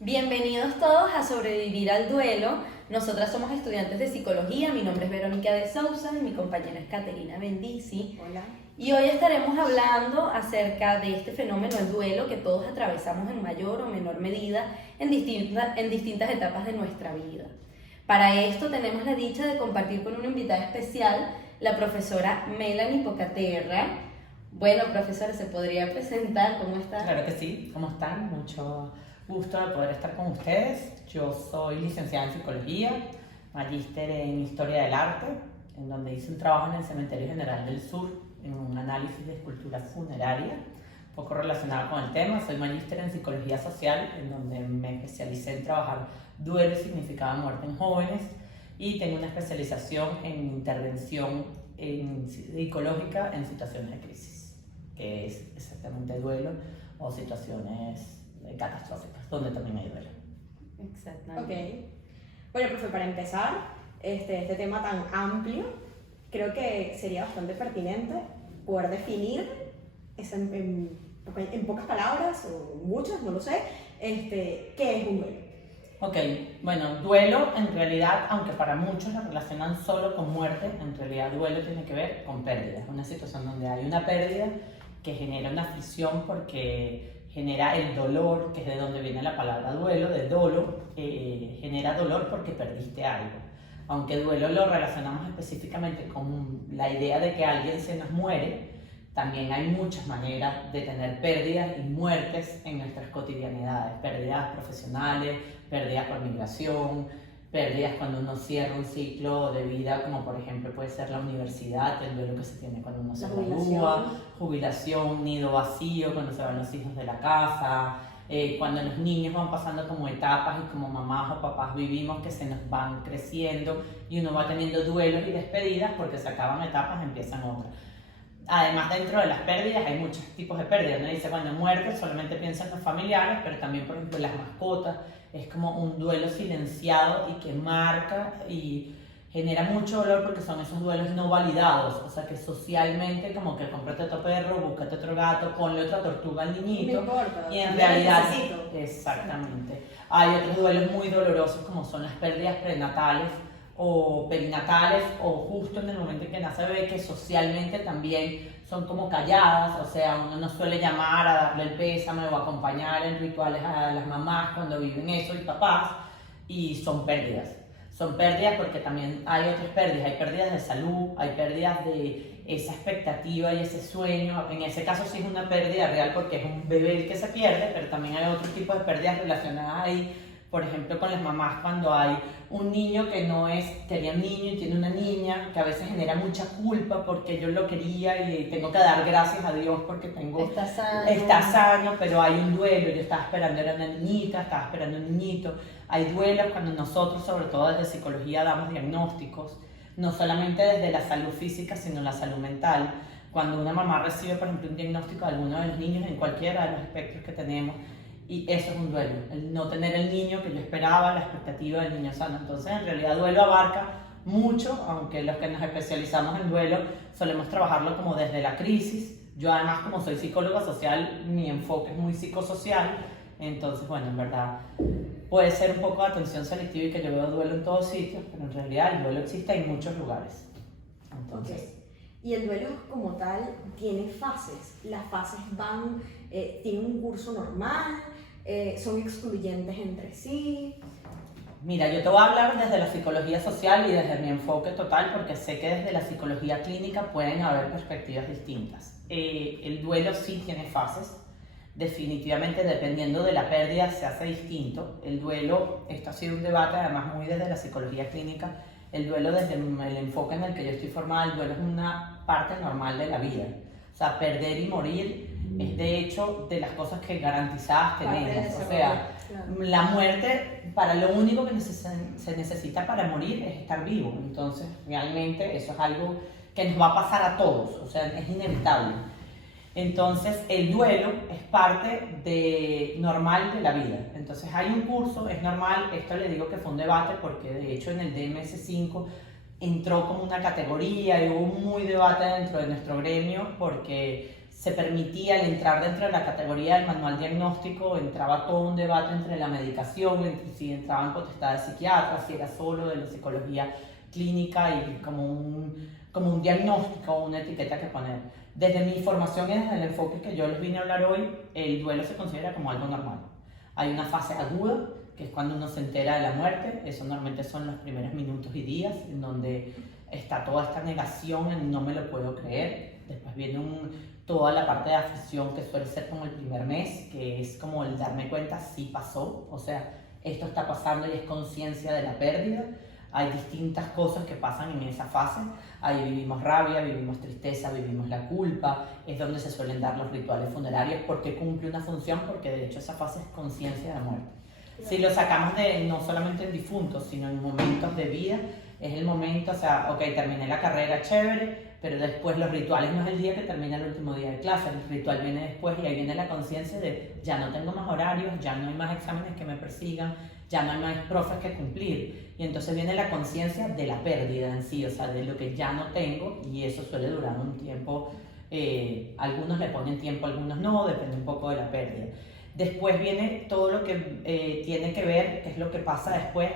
Bienvenidos todos a Sobrevivir al Duelo. Nosotras somos estudiantes de psicología, mi nombre es Verónica de Sousa y mi compañera es Caterina Bendici. Hola. Y hoy estaremos hablando acerca de este fenómeno, el duelo, que todos atravesamos en mayor o menor medida en distintas etapas de nuestra vida. Para esto tenemos la dicha de compartir con una invitada especial, la profesora Melanie Pocaterra. Bueno, profesora, ¿se podría presentar? ¿Cómo está? Claro que sí, ¿cómo están? Mucho gusto de poder estar con ustedes. Yo soy licenciada en Psicología, magíster en Historia del Arte, en donde hice un trabajo en el Cementerio General del Sur, en un análisis de escultura funeraria, un poco relacionado con el tema. Soy magíster en Psicología Social, en donde me especialicé en trabajar duelo y significado de muerte en jóvenes, y tengo una especialización en intervención psicológica en situaciones de crisis, que es exactamente duelo o situaciones catastróficas, donde también hay duelo. Exactamente. Ok. Bueno, profe, para empezar, este tema tan amplio, creo que sería bastante pertinente poder definir en pocas palabras, o muchas, no lo sé, qué es un duelo. Ok, bueno, duelo en realidad, aunque para muchos lo relacionan solo con muerte, en realidad duelo tiene que ver con pérdida. Es una situación donde hay una pérdida que genera una aflicción porque genera el dolor, que es de donde viene la palabra duelo, de dolo, genera dolor porque perdiste algo. Aunque duelo lo relacionamos específicamente con la idea de que alguien se nos muere, también hay muchas maneras de tener pérdidas y muertes en nuestras cotidianidades. Pérdidas profesionales, pérdidas por migración, pérdidas cuando uno cierra un ciclo de vida, como por ejemplo puede ser la universidad, el duelo que se tiene cuando uno se gradúa, jubilación, nido vacío, cuando se van los hijos de la casa, cuando los niños van pasando como etapas y como mamás o papás vivimos que se nos van creciendo y uno va teniendo duelos y despedidas porque se acaban etapas, empiezan otras. Además, dentro de las pérdidas hay muchos tipos de pérdidas. Uno dice, cuando muerte solamente piensa en los familiares, pero también, por ejemplo, las mascotas. Es como un duelo silenciado y que marca y genera mucho dolor porque son esos duelos no validados. O sea, que socialmente, como que cómprate otro perro, búscate otro gato, ponle otra tortuga al niñito. No importa. Y en realidad, exactamente. Hay otros duelos muy dolorosos como son las pérdidas prenatales o perinatales, o justo en el momento en que nace el bebé, que socialmente también son como calladas. O sea, uno no suele llamar a darle el pésame o acompañar en rituales a las mamás cuando viven eso y papás, y son pérdidas. Son pérdidas porque también hay otras pérdidas, hay pérdidas de salud, hay pérdidas de esa expectativa y ese sueño. En ese caso sí es una pérdida real porque es un bebé el que se pierde, pero también hay otro tipo de pérdidas relacionadas ahí. Por ejemplo, con las mamás, cuando hay un niño que no quería un niño y tiene una niña, que a veces genera mucha culpa porque yo lo quería y tengo que dar gracias a Dios porque está sano, pero hay un duelo. Yo estaba esperando, era una niñita, estaba esperando un niñito. Hay duelos cuando nosotros, sobre todo desde psicología, damos diagnósticos, no solamente desde la salud física, sino la salud mental. Cuando una mamá recibe, por ejemplo, un diagnóstico de alguno de los niños en cualquiera de los espectros que tenemos, y eso es un duelo, el no tener el niño que yo esperaba, la expectativa del niño sano. Entonces, en realidad, duelo abarca mucho, aunque los que nos especializamos en duelo solemos trabajarlo como desde la crisis. Yo, además, como soy psicóloga social, mi enfoque es muy psicosocial. Entonces, bueno, en verdad, puede ser un poco de atención selectiva y que yo veo duelo en todos sitios, pero en realidad el duelo existe en muchos lugares. Entonces, Okay. Y el duelo como tal tiene fases. Las fases tienen un curso normal, son excluyentes entre sí. mira, yo te voy a hablar desde la psicología social y desde mi enfoque total, porque sé que desde la psicología clínica pueden haber perspectivas distintas. El duelo sí tiene fases. Definitivamente, dependiendo de la pérdida, se hace distinto. El duelo, esto ha sido un debate además muy desde la psicología clínica. El duelo, desde el enfoque en el que yo estoy formada, el duelo es una parte normal de la vida. O sea, perder y morir es de hecho de las cosas que garantizadas tenemos. O sea, la muerte, para lo único que se necesita para morir es estar vivo. Entonces, realmente eso es algo que nos va a pasar a todos. O sea, es inevitable. Entonces, el duelo es parte normal de la vida. Entonces, hay un curso, es normal, esto le digo que fue un debate porque de hecho en el DMS5 entró como una categoría y hubo muy debate dentro de nuestro gremio porque se permitía, al entrar dentro de la categoría del manual diagnóstico, entraba todo un debate entre la medicación, entre si entraba en potestad de psiquiatra, si era solo de la psicología clínica y como un diagnóstico, una etiqueta que poner. Desde mi formación y desde el enfoque que yo les vine a hablar hoy, el duelo se considera como algo normal. Hay una fase aguda, que es cuando uno se entera de la muerte, eso normalmente son los primeros minutos y días, en donde está toda esta negación en no me lo puedo creer. Después viene toda la parte de aflicción que suele ser como el primer mes, que es como el darme cuenta si pasó, o sea, esto está pasando y es conciencia de la pérdida. Hay distintas cosas que pasan en esa fase. Ahí vivimos rabia, vivimos tristeza, vivimos la culpa. Es donde se suelen dar los rituales funerarios porque cumple una función, porque de hecho esa fase es conciencia de la muerte. Si lo sacamos no solamente en difuntos, sino en momentos de vida, es el momento, o sea, ok, terminé la carrera, chévere, pero después los rituales no es el día que termina el último día de clase, el ritual viene después y ahí viene la conciencia de ya no tengo más horarios, ya no hay más exámenes que me persigan, ya no hay más profes que cumplir. Y entonces viene la conciencia de la pérdida en sí, o sea, de lo que ya no tengo, y eso suele durar un tiempo. Algunos le ponen tiempo, algunos no, depende un poco de la pérdida. Después viene todo lo que tiene que ver, que es lo que pasa después,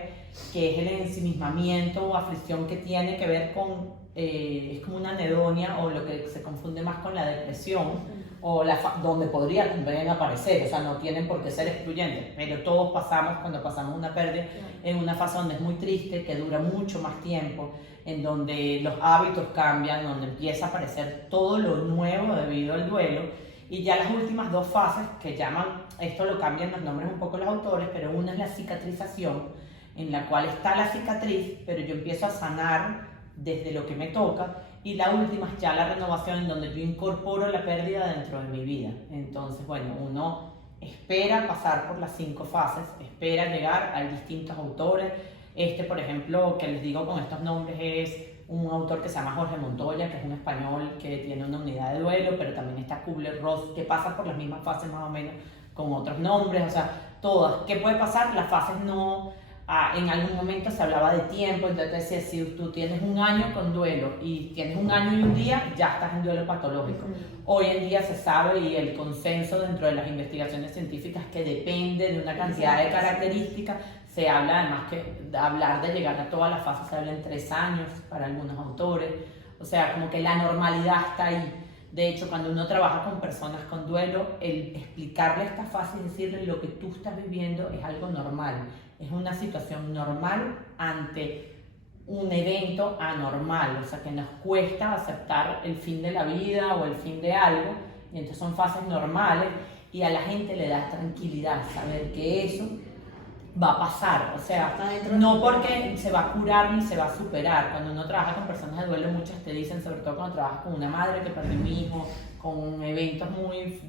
que es el ensimismamiento o aflicción que tiene que ver con, es como una anedonia o lo que se confunde más con la depresión, o donde podría también aparecer, o sea, no tienen por qué ser excluyentes, pero todos pasamos, cuando pasamos una pérdida, en una fase donde es muy triste, que dura mucho más tiempo, en donde los hábitos cambian, donde empieza a aparecer todo lo nuevo debido al duelo, y ya las últimas dos fases que llaman, esto lo cambian los nombres un poco los autores, pero una es la cicatrización, en la cual está la cicatriz, pero yo empiezo a sanar desde lo que me toca, y la última es ya la renovación, en donde yo incorporo la pérdida dentro de mi vida. Entonces, bueno, uno espera pasar por las 5 fases, espera llegar, hay distintos autores. Por ejemplo, que les digo con estos nombres es un autor que se llama Jorge Montoya, que es un español que tiene una unidad de duelo, pero también está Kubler-Ross, que pasa por las mismas fases más o menos, con otros nombres, o sea, todas. ¿Qué puede pasar? Las fases no... en algún momento se hablaba de tiempo, entonces decía, si tú tienes un año con duelo y tienes un año y un día, ya estás en duelo patológico. Hoy en día se sabe, y el consenso dentro de las investigaciones científicas, que depende de una cantidad de características. Se habla además que hablar de llegar a todas las fases se habla en 3 años para algunos autores, o sea, como que la normalidad está ahí. De hecho, cuando uno trabaja con personas con duelo, el explicarle esta fase y decirle lo que tú estás viviendo es algo normal. Es una situación normal ante un evento anormal, o sea que nos cuesta aceptar el fin de la vida o el fin de algo, y entonces son fases normales, y a la gente le da tranquilidad saber que eso va a pasar, o sea, no porque se va a curar ni se va a superar. Cuando uno trabaja con personas de duelo, muchas te dicen, sobre todo cuando trabajas con una madre que perdió un hijo, con eventos muy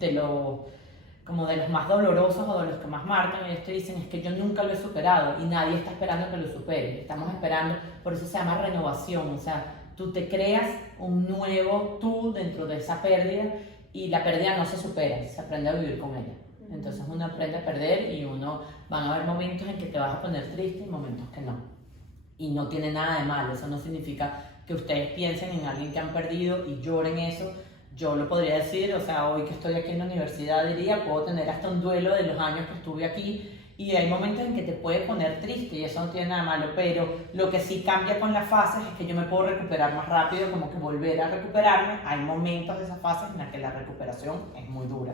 como de los más dolorosos o de los que más marcan, ellos te dicen, es que yo nunca lo he superado, y nadie está esperando que lo supere, estamos esperando, por eso se llama renovación, o sea, tú te creas un nuevo tú dentro de esa pérdida, y la pérdida no se supera, se aprende a vivir con ella. Entonces uno aprende a perder, y van a haber momentos en que te vas a poner triste y momentos que no. Y no tiene nada de malo, eso no significa que ustedes piensen en alguien que han perdido y lloren eso. Yo lo podría decir, o sea, hoy que estoy aquí en la universidad diría, puedo tener hasta un duelo de los años que estuve aquí, y hay momentos en que te puede poner triste y eso no tiene nada malo, pero lo que sí cambia con las fases es que yo me puedo recuperar más rápido, como que volver a recuperarme. Hay momentos de esas fases en las que la recuperación es muy dura,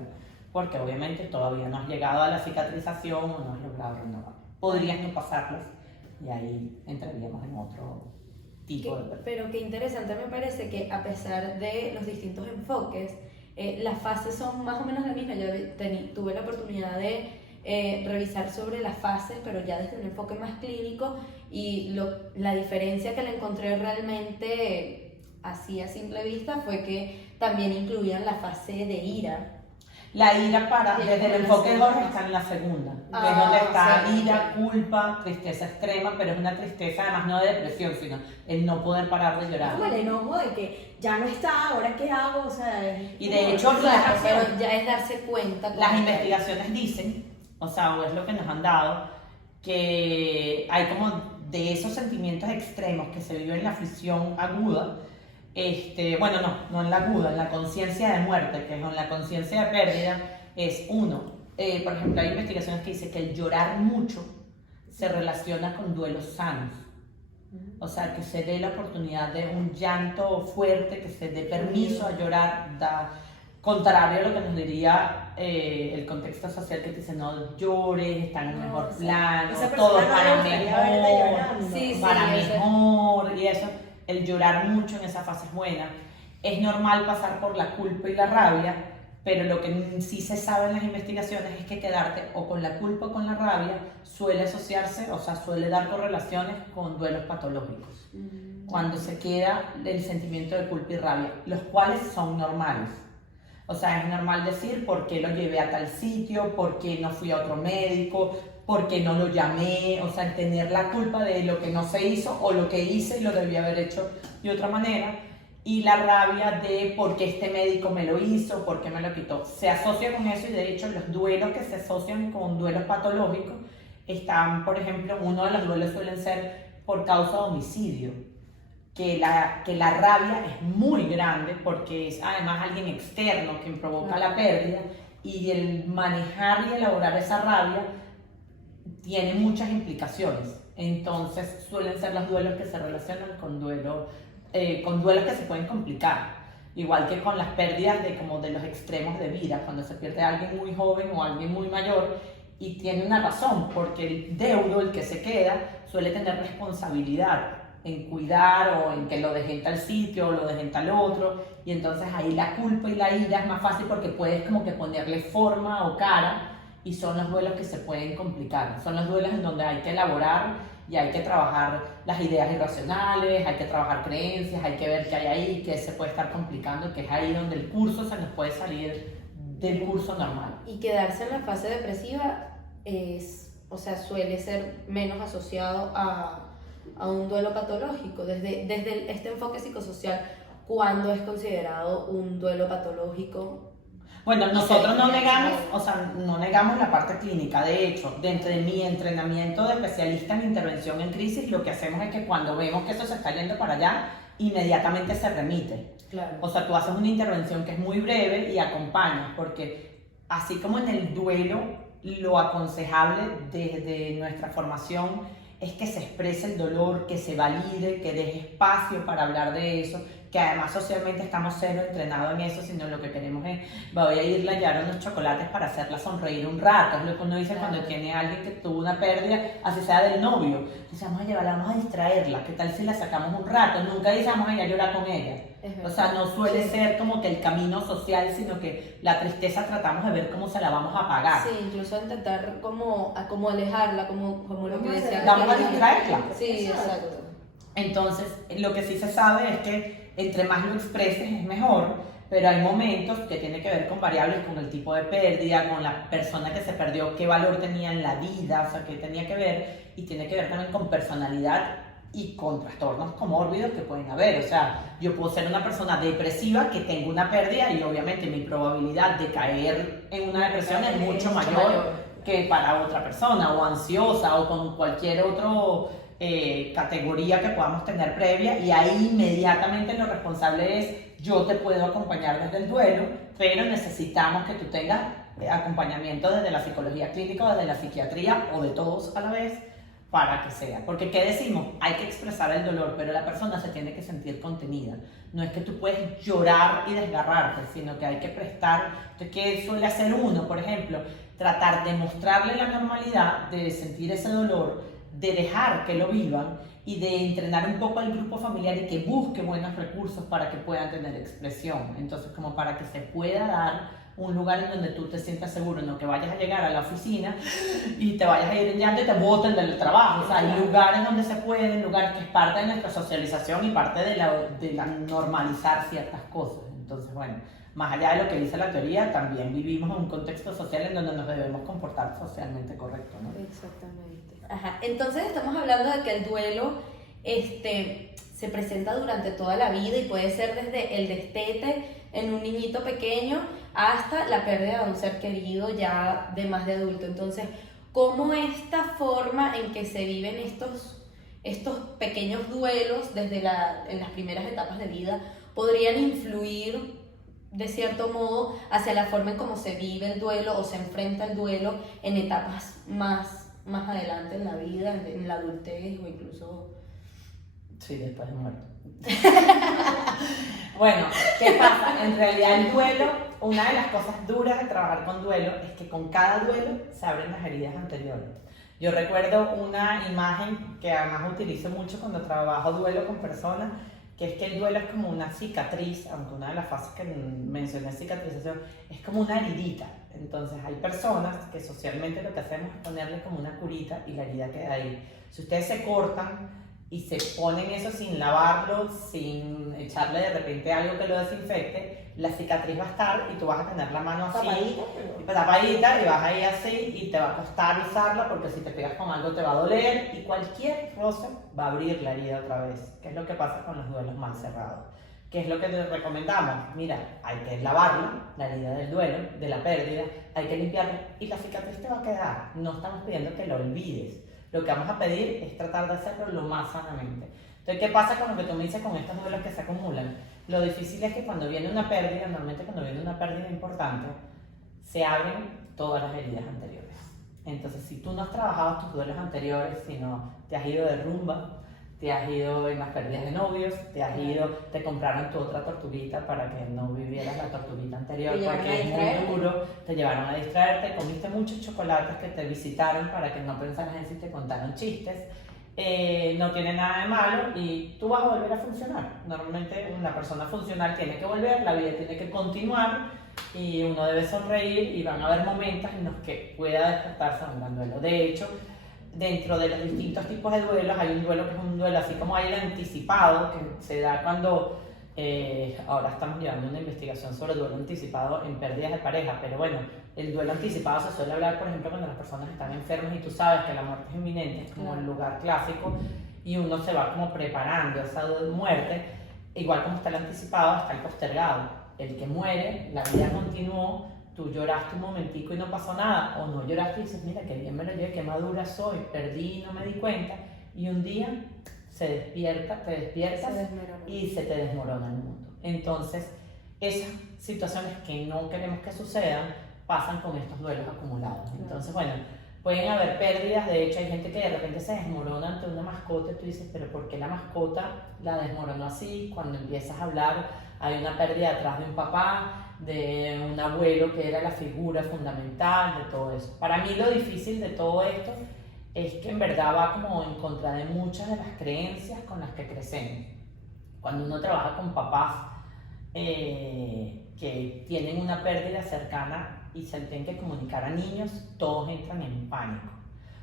porque obviamente todavía no has llegado a la cicatrización o no has logrado renovar. Podrías no pasarlas, y ahí entraríamos en otro tipo de... Pero qué interesante me parece que, a pesar de los distintos enfoques, las fases son más o menos las mismas. Yo tuve la oportunidad de revisar sobre las fases, pero ya desde un enfoque más clínico, y la diferencia que le encontré realmente así a simple vista fue que también incluían la fase de ira. La ira, desde el enfoque de Jorge, está en la segunda, que es donde está ira, culpa, tristeza extrema, pero es una tristeza además no de depresión, sino el no poder parar de llorar. Como el enojo de que ya no está, ahora qué hago, o sea... Y de hecho, claro, pero ya es darse cuenta. Las investigaciones dicen, o sea, o es lo que nos han dado, que hay como de esos sentimientos extremos que se viven en la aflicción aguda, bueno, no en la aguda, en la conciencia de muerte, que es en la conciencia de pérdida, es uno. Por ejemplo, hay investigaciones que dicen que el llorar mucho se relaciona con duelos sanos. O sea, que se dé la oportunidad de un llanto fuerte, que se dé permiso a llorar, contrario a lo que nos diría el contexto social que te dice no llores, está en un mejor plano, todo es para mejor, Sí, para sí, mejor, y eso, el llorar mucho en esa fase es buena. Es normal pasar por la culpa y la rabia, pero lo que sí se sabe en las investigaciones es que quedarte o con la culpa o con la rabia suele asociarse, o sea, suele dar correlaciones con duelos patológicos. Cuando se queda el sentimiento de culpa y rabia, los cuales son normales. O sea, es normal decir por qué lo llevé a tal sitio, por qué no fui a otro médico, por qué no lo llamé, o sea, tener la culpa de lo que no se hizo o lo que hice y lo debía haber hecho de otra manera. Y la rabia de por qué este médico me lo hizo, por qué me lo quitó. Se asocia con eso y de hecho los duelos que se asocian con duelos patológicos están, por ejemplo, uno de los duelos suelen ser por causa de homicidio, que la rabia es muy grande porque es además alguien externo quien provoca la pérdida y el manejar y elaborar esa rabia tiene muchas implicaciones. Entonces suelen ser los duelos que se relacionan con duelos que se pueden complicar, igual que con las pérdidas de los extremos de vida, cuando se pierde a alguien muy joven o a alguien muy mayor, y tiene una razón, porque el deudo, el que se queda, suele tener responsabilidad en cuidar o en que lo dejen tal sitio o lo dejen tal otro, y entonces ahí la culpa y la ira es más fácil porque puedes como que ponerle forma o cara, y son los duelos que se pueden complicar, son los duelos en donde hay que elaborar y hay que trabajar las ideas irracionales, hay que trabajar creencias, hay que ver qué hay ahí, qué se puede estar complicando, que es ahí donde el curso se nos puede salir del curso normal. Y quedarse en la fase depresiva suele ser menos asociado a un duelo patológico. Desde este enfoque psicosocial, ¿cuándo es considerado un duelo patológico? Bueno, nosotros no negamos la parte clínica. De hecho, dentro de mi entrenamiento de especialista en intervención en crisis, lo que hacemos es que cuando vemos que eso se está yendo para allá, inmediatamente se remite. Claro. O sea, tú haces una intervención que es muy breve y acompañas, porque así como en el duelo, lo aconsejable desde nuestra formación es que se exprese el dolor, que se valide, que deje espacio para hablar de eso, que además socialmente estamos cero entrenados en eso, sino lo que queremos es, voy a irle a llevar unos chocolates para hacerla sonreír un rato. Es lo que uno dice cuando tiene a alguien que tuvo una pérdida, así sea del novio. Dice, vamos a llevarla, vamos a distraerla, ¿qué tal si la sacamos un rato? Nunca dice, vamos a ir a llorar con ella. O sea, no suele ser como que el camino social, sino que la tristeza tratamos de ver cómo se la vamos a pagar. Sí, incluso intentar como alejarla, como lo que decía. Vamos a distraerla. Sí, exacto. Entonces, lo que sí se sabe es que entre más lo expreses es mejor, pero hay momentos que tiene que ver con variables, con el tipo de pérdida, con la persona que se perdió, qué valor tenía en la vida, o sea, qué tenía que ver, y tiene que ver también con personalidad y con trastornos comórbidos que pueden haber. O sea, yo puedo ser una persona depresiva que tengo una pérdida y obviamente mi probabilidad de caer en una depresión es mucho mayor que para otra persona, o ansiosa, o con cualquier otro categoría que podamos tener previa, y ahí inmediatamente lo responsable es, yo te puedo acompañar desde el duelo, pero necesitamos que tú tengas acompañamiento desde la psicología clínica o desde la psiquiatría o de todos a la vez, para que sea. Porque ¿qué decimos? Hay que expresar el dolor, pero la persona se tiene que sentir contenida. No es que tú puedes llorar y desgarrarte, sino que hay que prestar. Entonces, ¿qué suele hacer uno? Por ejemplo, tratar de mostrarle la normalidad de sentir ese dolor, de dejar que lo vivan y de entrenar un poco al grupo familiar y que busque buenos recursos para que puedan tener expresión. Entonces, como para que se pueda dar un lugar en donde tú te sientas seguro, no que vayas a llegar a la oficina y te vayas a ir en llanto y te boten del trabajo. O sea, hay lugares donde se pueden, lugares que es parte de nuestra socialización y parte de la normalizar ciertas cosas. Entonces, bueno, más allá de lo que dice la teoría, también vivimos en un contexto social en donde nos debemos comportar socialmente correcto, ¿no? Exactamente. Ajá. Entonces estamos hablando de que el duelo se presenta durante toda la vida y puede ser desde el destete en un niñito pequeño hasta la pérdida de un ser querido ya de más de adulto. Entonces, ¿cómo esta forma en que se viven estos pequeños duelos en las primeras etapas de vida podrían influir de cierto modo hacia la forma en cómo se vive el duelo o se enfrenta el duelo en etapas más adelante en la vida, en la adultez o incluso... Sí, después de muerto. Bueno, ¿qué pasa? En realidad el duelo, una de las cosas duras de trabajar con duelo es que con cada duelo se abren las heridas anteriores. Yo recuerdo una imagen que además utilizo mucho cuando trabajo duelo con personas, que es que el duelo es como una cicatriz, aunque una de las fases que mencioné, cicatrización, es como una heridita. Entonces hay personas que socialmente lo que hacemos es ponerle como una curita y la herida queda ahí. Si ustedes se cortan y se ponen eso sin lavarlo, sin echarle de repente algo que lo desinfecte, la cicatriz va a estar y tú vas a tener la mano así, tapadita, y vas ahí así y te va a costar usarla porque si te pegas con algo te va a doler y cualquier roce va a abrir la herida otra vez, que es lo que pasa con los duelos mal cerrados. ¿Qué es lo que te recomendamos? Mira, hay que lavarla, la herida del duelo, de la pérdida, hay que limpiarla y la cicatriz te va a quedar. No estamos pidiendo que lo olvides. Lo que vamos a pedir es tratar de hacerlo lo más sanamente. Entonces, ¿qué pasa con lo que tú me dices con estos duelos que se acumulan? Lo difícil es que cuando viene una pérdida, normalmente cuando viene una pérdida importante, se abren todas las heridas anteriores. Entonces, si tú no has trabajado tus duelos anteriores, sino te has ido de rumba, te has ido en las pérdidas de novios, te compraron tu otra tortuguita para que no vivieras la tortuguita anterior porque es muy duro, te llevaron a distraerte, comiste muchos chocolates que te visitaron para que no pensaras en si te contaron chistes, no tiene nada de malo y tú vas a volver a funcionar. Normalmente una persona funcional tiene que volver, la vida tiene que continuar y uno debe sonreír y van a haber momentos en los que pueda despertarse de un gran duelo. De hecho, dentro de los distintos tipos de duelos, hay un duelo que es un duelo así como hay el anticipado, que se da cuando, ahora estamos llevando una investigación sobre el duelo anticipado en pérdidas de pareja, pero bueno, el duelo anticipado se suele hablar, por ejemplo, cuando las personas están enfermas y tú sabes que la muerte es inminente, es como el lugar clásico, y uno se va como preparando esa muerte, igual como está el anticipado, está el postergado, el que muere, la vida continuó, tú lloraste un momentico y no pasó nada, o no lloraste y dices, mira, qué bien me lo llevé, qué madura soy, perdí y no me di cuenta, y un día te despiertas y se te desmorona el mundo. Entonces, esas situaciones que no queremos que sucedan, pasan con estos duelos acumulados. Entonces, bueno, pueden haber pérdidas, de hecho hay gente que de repente se desmorona ante una mascota y tú dices, pero ¿por qué la mascota la desmoronó así? Cuando empiezas a hablar, hay una pérdida detrás de un papá, de un abuelo que era la figura fundamental de todo eso. Para mí lo difícil de todo esto es que en verdad va como en contra de muchas de las creencias con las que crecemos. Cuando uno trabaja con papás que tienen una pérdida cercana y se tienen que comunicar a niños, todos entran en pánico.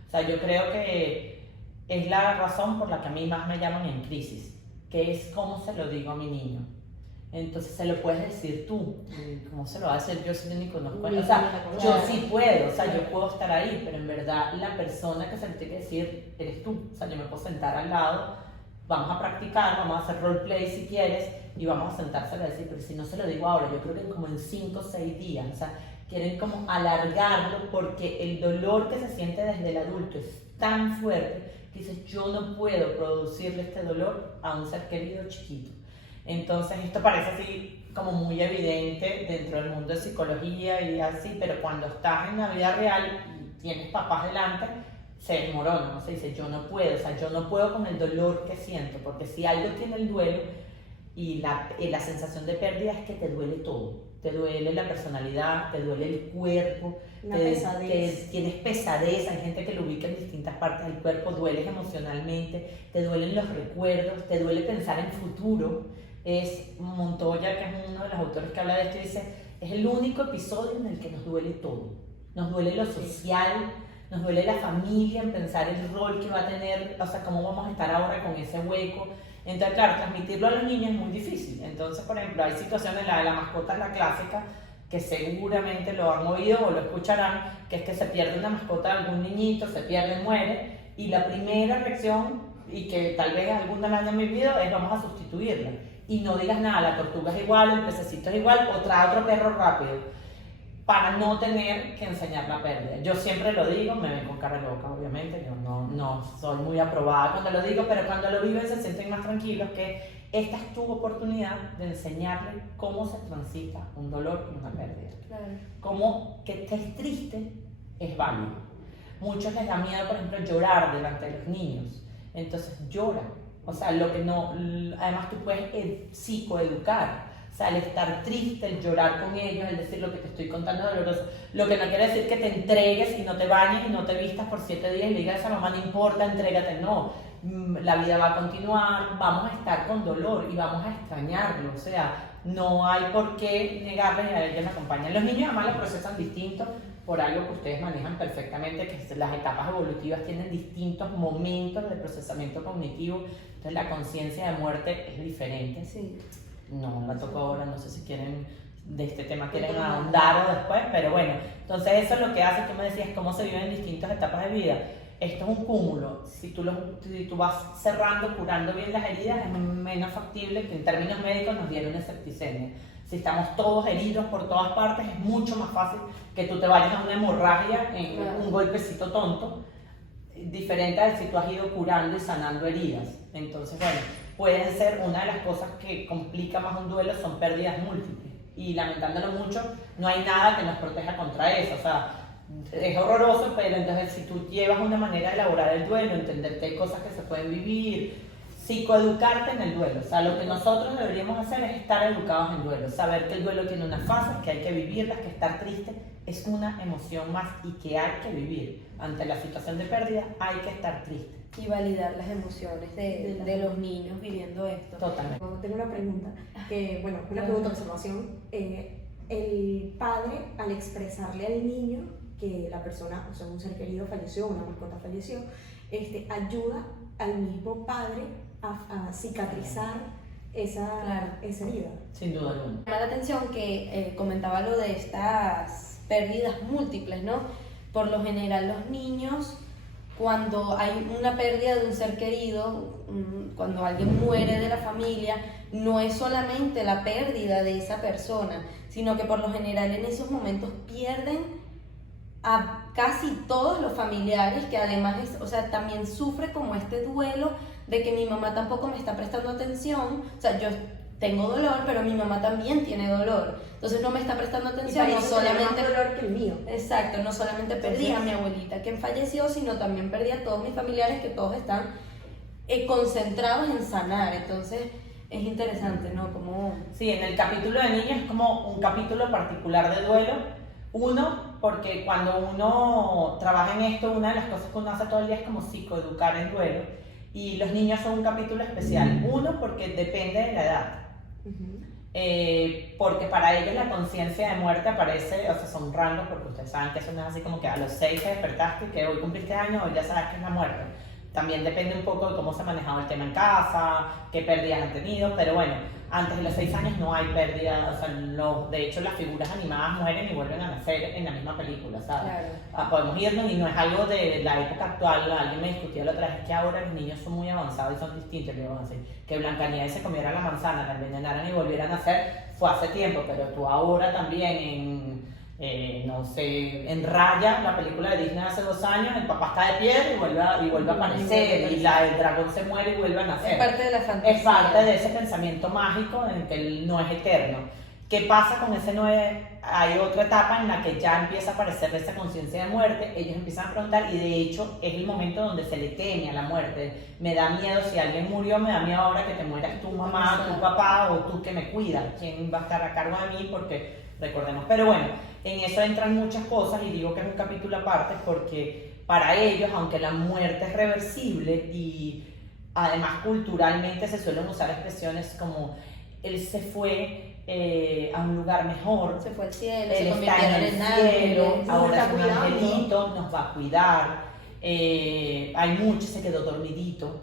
O sea, yo creo que es la razón por la que a mí más me llaman en crisis, que es cómo se lo digo a mi niño. Entonces se lo puedes decir tú, ¿cómo se lo va a decir yo si yo ni conozco? O sea, yo sí puedo, o sea, yo puedo estar ahí, pero en verdad la persona que se lo tiene que decir eres tú. O sea, yo me puedo sentar al lado, vamos a practicar, vamos a hacer roleplay si quieres, y vamos a sentárselo a decir, pero si no se lo digo ahora, yo creo que como en 5 o 6 días, o sea, quieren como alargarlo porque el dolor que se siente desde el adulto es tan fuerte que dices, yo no puedo producirle este dolor a un ser querido chiquito. Entonces esto parece así como muy evidente dentro del mundo de psicología y así, pero cuando estás en la vida real y tienes papás delante, se desmorona, ¿no? Se dice, yo no puedo, o sea, yo no puedo con el dolor que siento, porque si algo tiene el duelo y la sensación de pérdida es que te duele todo, te duele la personalidad, te duele el cuerpo, tienes pesadez, hay gente que lo ubica en distintas partes del cuerpo, dueles emocionalmente, te duelen los recuerdos, te duele pensar en futuro. Es Montoya, que es uno de los autores que habla de esto, dice, es el único episodio en el que nos duele todo, nos duele lo social, nos duele la familia, en pensar el rol que va a tener, o sea, cómo vamos a estar ahora con ese hueco. Entonces, claro, transmitirlo a los niños es muy difícil. Entonces, por ejemplo, hay situaciones, la de la mascota es la clásica, que seguramente lo han oído o lo escucharán, que es que se pierde una mascota de algún niñito, se pierde, muere, y la primera reacción, y que tal vez alguna la hayan vivido, es vamos a sustituirla. Y no digas nada, la tortuga es igual, el pececito es igual, o trae otro perro rápido, para no tener que enseñar la pérdida. Yo siempre lo digo, me ven con cara loca, obviamente, yo no soy muy aprobada cuando lo digo, pero cuando lo viven se sienten más tranquilos, que esta es tu oportunidad de enseñarle cómo se transita un dolor y una pérdida. Claro. Cómo que estés triste es válido. Muchos les da miedo, por ejemplo, llorar delante de los niños. Entonces llora. O sea, lo que no, además tú puedes psicoeducar. O sea, el estar triste, el llorar con ellos, el decir lo que te estoy contando es doloroso. Lo que no quiere decir que te entregues y no te bañes y no te vistas por 7 días y le digas a mamá, no importa, entrégate. No, la vida va a continuar, vamos a estar con dolor y vamos a extrañarlo. O sea, no hay por qué negarles a ellos que me acompañan. Los niños además lo procesan distinto por algo que ustedes manejan perfectamente, que las etapas evolutivas tienen distintos momentos de procesamiento cognitivo. Entonces la conciencia de muerte es diferente. Sí. No la toco ahora, no sé si quieren de este tema quieren ahondar o después, pero bueno, entonces eso es lo que hace, tú me decías, cómo se viven distintas etapas de vida. Esto es un cúmulo, si tú vas cerrando, curando bien las heridas, es menos factible que en términos médicos nos diera una septicemia. Si estamos todos heridos por todas partes, es mucho más fácil que tú te vayas a una hemorragia en un golpecito tonto, diferente a si tú has ido curando y sanando heridas. Entonces, bueno, pueden ser una de las cosas que complica más un duelo, son pérdidas múltiples. Y lamentándolo mucho, no hay nada que nos proteja contra eso. O sea, es horroroso, pero entonces si tú llevas una manera de elaborar el duelo, entender que hay cosas que se pueden vivir, psicoeducarte en el duelo. O sea, lo que nosotros deberíamos hacer es estar educados en duelo, saber que el duelo tiene unas fases, que hay que vivirlas, que estar triste es una emoción más y que hay que vivir. Ante la situación de pérdida hay que estar triste. Y validar las emociones de los niños viviendo esto. Totalmente. Tengo una pregunta, una pregunta, observación. El padre, al expresarle al niño que la persona, o sea, un ser querido falleció, una mascota falleció, ayuda al mismo padre a cicatrizar esa herida. Sin duda alguna. Me llama la atención que comentaba lo de estas pérdidas múltiples, ¿no? Por lo general los niños, cuando hay una pérdida de un ser querido, cuando alguien muere de la familia, no es solamente la pérdida de esa persona, sino que por lo general en esos momentos pierden a casi todos los familiares, que además también sufre como este duelo de que mi mamá tampoco me está prestando atención. O sea, yo tengo dolor, pero mi mamá también tiene dolor, entonces no me está prestando atención. Y no solamente más dolor que el mío. Exacto, no solamente perdí a mi abuelita quien falleció, sino también perdí a todos mis familiares que todos están concentrados en sanar. Entonces es interesante, ¿no? Como... Sí, en el capítulo de niños es como un capítulo particular de duelo. Uno, porque cuando uno trabaja en esto, una de las cosas que uno hace todo el día es como psicoeducar el duelo. Y los niños son un capítulo especial. Uno, porque depende de la edad. Porque para ellos la conciencia de muerte aparece, o sea, son rangos, porque ustedes saben que eso no es así como que a los 6 te despertaste y que hoy cumpliste años, hoy ya sabes que es la muerte. También depende un poco de cómo se ha manejado el tema en casa, qué pérdidas han tenido, pero bueno, antes de los 6 años no hay pérdida, o sea, de hecho las figuras animadas mueren y vuelven a nacer en la misma película, ¿sabes? Claro. Podemos irnos y no es algo de la época actual. Alguien me discutía la otra vez, es que ahora los niños son muy avanzados y son distintos, le digo así, que Blancanieves se comiera la manzana, la envenenaran y volvieran a nacer, fue hace tiempo, pero tú ahora también no sé, en Raya, la película de Disney hace 2 años, el papá está de pie y vuelve a aparecer, y el dragón se muere y vuelve a nacer. Es parte de la fantasía. Es parte de ese pensamiento mágico en que él no es eterno. ¿Qué pasa con ese 9? Hay otra etapa en la que ya empieza a aparecer esa conciencia de muerte, ellos empiezan a preguntar y de hecho es el momento donde se le teme a la muerte. Me da miedo, si alguien murió, me da miedo ahora que te mueras tu mamá, tu papá o tú que me cuidas, quién va a estar a cargo de mí, porque recordemos. Pero bueno, en eso entran muchas cosas y digo que es un capítulo aparte porque para ellos, aunque la muerte es reversible y además culturalmente se suelen usar expresiones como él se fue a un lugar mejor, se fue al cielo, él se está convirtieron en el ángeles, cielo, ahora es un cuidando. angelito, nos va a cuidar, hay mucho, se quedó dormidito.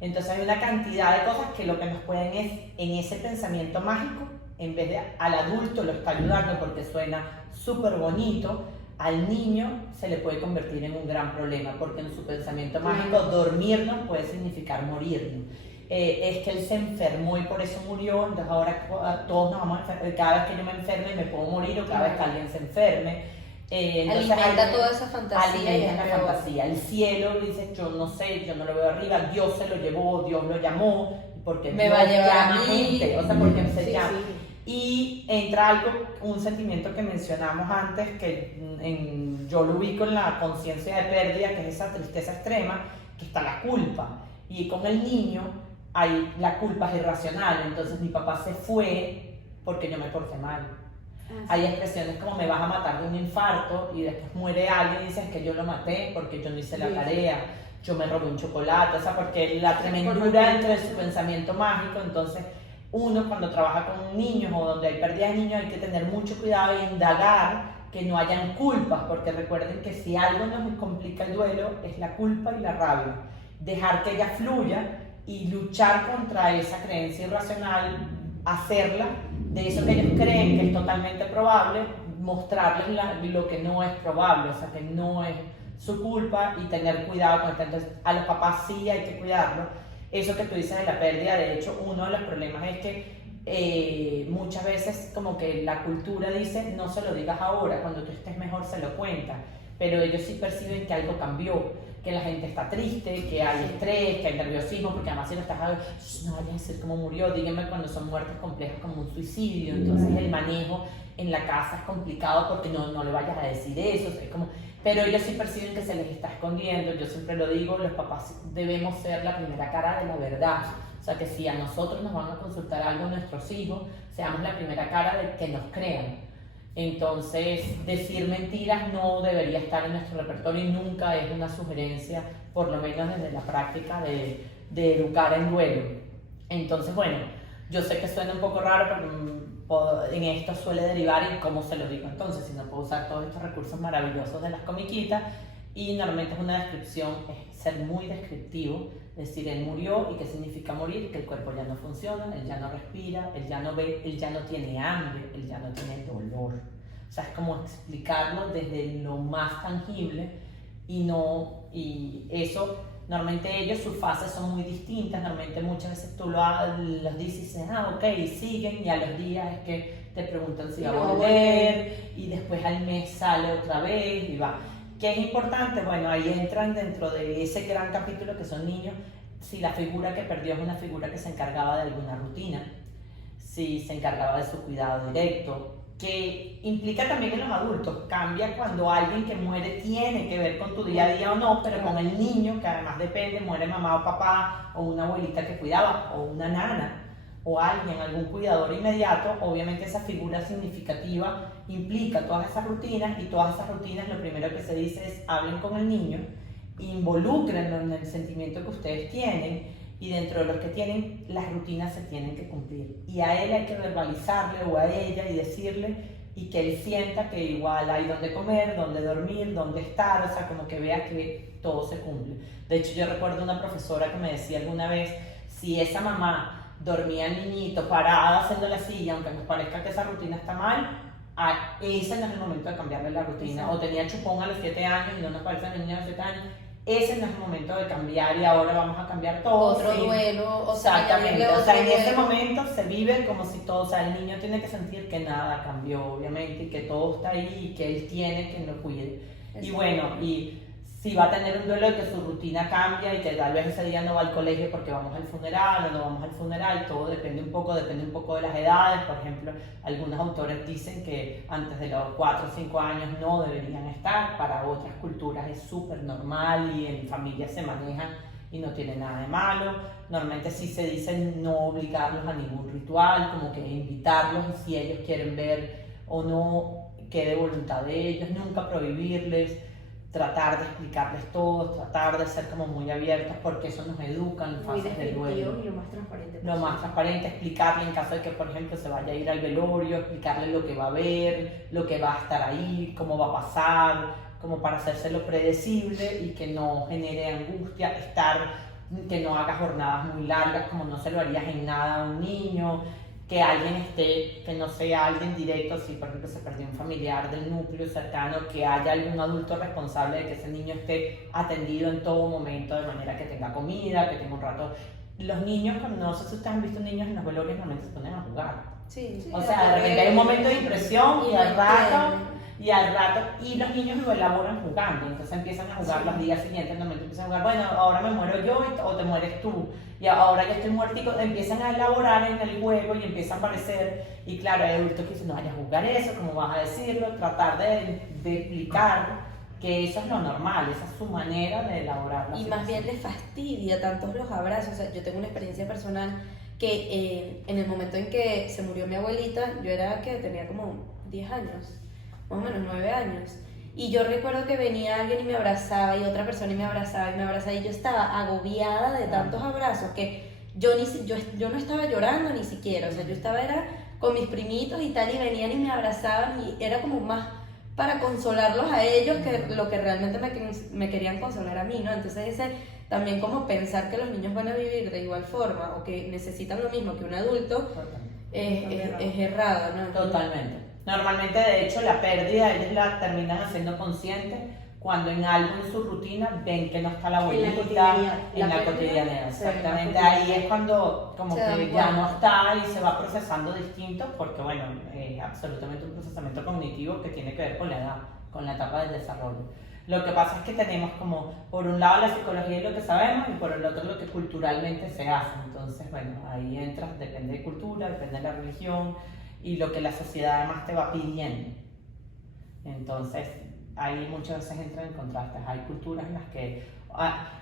Entonces hay una cantidad de cosas que lo que nos pueden es, en ese pensamiento mágico, en vez de al adulto lo está ayudando porque suena súper bonito, al niño se le puede convertir en un gran problema porque en su pensamiento mágico dormirnos puede significar morirnos. Es que él se enfermó y por eso murió, entonces ahora todos nos vamos a enfermar, cada vez que yo me enferme me puedo morir o cada vez que alguien se enferme. Alimenta toda esa fantasía. Alimenta la fantasía. El cielo, dice, yo no sé, yo no lo veo arriba, Dios se lo llevó, Dios lo llamó, porque Me va a llevar a mí. gente, o sea, porque se Sí, llama. sí. Y entra algo, un sentimiento que mencionamos antes, que yo lo ubico en la conciencia de pérdida, que es esa tristeza extrema, que está la culpa. Y con el niño, la culpa es irracional. Entonces mi papá se fue porque yo me porté mal. Hay expresiones como me vas a matar de un infarto y después muere alguien y dicen que yo lo maté porque yo no hice la tarea, yo me robé un chocolate, o sea, porque la tremendura dentro de su pensamiento mágico. Entonces uno cuando trabaja con niños o donde hay pérdidas de niños hay que tener mucho cuidado e indagar que no hayan culpas, porque recuerden que si algo nos complica el duelo es la culpa y la rabia. Dejar que ella fluya y luchar contra esa creencia irracional, hacerla de eso que ellos creen que es totalmente probable, mostrarles lo que no es probable, o sea, que no es su culpa, y tener cuidado con esto. Entonces, a los papás sí hay que cuidarlo. Eso que tú dices de la pérdida, de hecho, uno de los problemas es que muchas veces como que la cultura dice, no se lo digas ahora, cuando tú estés mejor se lo cuenta, pero ellos sí perciben que algo cambió, que la gente está triste, que hay estrés, que hay nerviosismo, porque además si no estás no vayan a decir cómo murió, díganme cuando son muertes complejas como un suicidio. Entonces el manejo en la casa es complicado porque no le vayas a decir eso, es como, pero ellos sí perciben que se les está escondiendo. Yo siempre lo digo, los papás debemos ser la primera cara de la verdad, o sea, que si a nosotros nos van a consultar algo nuestros hijos, seamos la primera cara de que nos crean. Entonces, decir mentiras no debería estar en nuestro repertorio y nunca es una sugerencia, por lo menos desde la práctica de educar en duelo. Entonces, bueno, yo sé que suena un poco raro, pero en esto suele derivar en cómo se lo digo. Entonces, si no puedo usar todos estos recursos maravillosos de las comiquitas, y normalmente es una descripción, es ser muy descriptivo, decir él murió y qué significa morir, que el cuerpo ya no funciona, él ya no respira, él ya no ve, él ya no tiene hambre, él ya no tiene dolor. O sea, es como explicarlo desde lo más tangible y eso, normalmente ellos, sus fases son muy distintas. Normalmente muchas veces tú los dices y dices, ok, siguen, y a los días es que te preguntan si va a volver, y después al mes sale otra vez y va. ¿Qué es importante? Bueno, ahí entran dentro de ese gran capítulo que son niños, si la figura que perdió es una figura que se encargaba de alguna rutina, si se encargaba de su cuidado directo, que implica también en los adultos. Cambia cuando alguien que muere tiene que ver con tu día a día o no, pero con el niño, que además depende, muere mamá o papá, o una abuelita que cuidaba, o una nana, o alguien, algún cuidador inmediato. Obviamente esa figura significativa implica todas esas rutinas, y todas esas rutinas lo primero que se dice es hablen con el niño, involúcrenlo en el sentimiento que ustedes tienen, y dentro de los que tienen, las rutinas se tienen que cumplir, y a él hay que verbalizarle o a ella y decirle, y que él sienta que igual hay donde comer, donde dormir, donde estar, o sea, como que vea que todo se cumple. De hecho, yo recuerdo una profesora que me decía alguna vez, si esa mamá dormía el niñito parada haciendo la silla, aunque nos parezca que esa rutina está mal, ese no es el momento de cambiarle la rutina. Exacto. O tenía chupón a los 7 años y no nos parece a la niña a los 7 años, ese no es el momento de cambiar y ahora vamos a cambiar todo. Otro duelo, o sea, exactamente. O sea, en duelo. ese momento se vive como si todo, o sea, el niño tiene que sentir que nada cambió, obviamente, y que todo está ahí y que él tiene quien lo cuide. Exacto. Y bueno, y si va a tener un duelo de que su rutina cambia y que tal vez ese día no va al colegio porque vamos al funeral o no vamos al funeral, todo depende un poco de las edades. Por ejemplo, algunos autores dicen que antes de los 4 o 5 años no deberían estar, para otras culturas es súper normal y en familias se manejan y no tiene nada de malo. Normalmente sí se dice no obligarlos a ningún ritual, como que invitarlos, y si ellos quieren ver o no, quede voluntad de ellos, nunca prohibirles. Tratar de explicarles todo, tratar de ser como muy abiertos, porque eso nos educa en fases del duelo. Y lo más transparente posible. Lo más transparente, explicarle en caso de que, por ejemplo, se vaya a ir al velorio, explicarle lo que va a ver, lo que va a estar ahí, cómo va a pasar, como para hacérselo predecible y que no genere angustia, que no haga jornadas muy largas, como no se lo harías en nada a un niño. Que alguien esté, que no sea alguien directo, si por ejemplo se perdió un familiar del núcleo cercano, que haya algún adulto responsable de que ese niño esté atendido en todo momento, de manera que tenga comida, que tenga un rato. Los niños, no sé si ustedes han visto niños en los velorios, normalmente se ponen a jugar. Sí, o sea, de repente hay un momento de impresión y al rato y al rato, y los niños lo elaboran jugando, entonces empiezan a jugar los días siguientes, normalmente empiezan a jugar, bueno, ahora me muero yo o te mueres tú, y ahora yo estoy muertico, empiezan a elaborar en el juego y empieza a aparecer, y claro, hay adultos que dicen, no vayas a jugar eso, ¿cómo vas a decirlo? Tratar de explicar que eso es lo normal, esa es su manera de elaborar la Y más bien situación. les fastidia tantos los abrazos. O sea, yo tengo una experiencia personal que en el momento en que se murió mi abuelita, yo era que tenía como 10 años, más o menos 9 años. Y yo recuerdo que venía alguien y me abrazaba y otra persona y me abrazaba y me abrazaba y yo estaba agobiada de tantos abrazos que yo no estaba llorando ni siquiera. O sea, yo estaba era con mis primitos y tal y venían y me abrazaban y era como más para consolarlos a ellos que lo que realmente me querían consolar a mí, ¿no? Entonces ese también como pensar que los niños van a vivir de igual forma o que necesitan lo mismo que un adulto es errado, ¿no? Totalmente. Normalmente, de hecho, la pérdida ellos la terminan haciendo consciente cuando en algo en su rutina ven que no está la abuelita en la cotidianidad. Exactamente. Ahí es cuando como que ya no está y se va procesando distinto porque, bueno, es absolutamente un procesamiento cognitivo que tiene que ver con la edad, con la etapa del desarrollo. Lo que pasa es que tenemos como, por un lado, la psicología y lo que sabemos, y por el otro, lo que culturalmente se hace. Entonces, bueno, ahí entras, depende de cultura, depende de la religión, y lo que la sociedad además te va pidiendo. Entonces, ahí muchas veces entran en contrastes. Hay culturas en las que,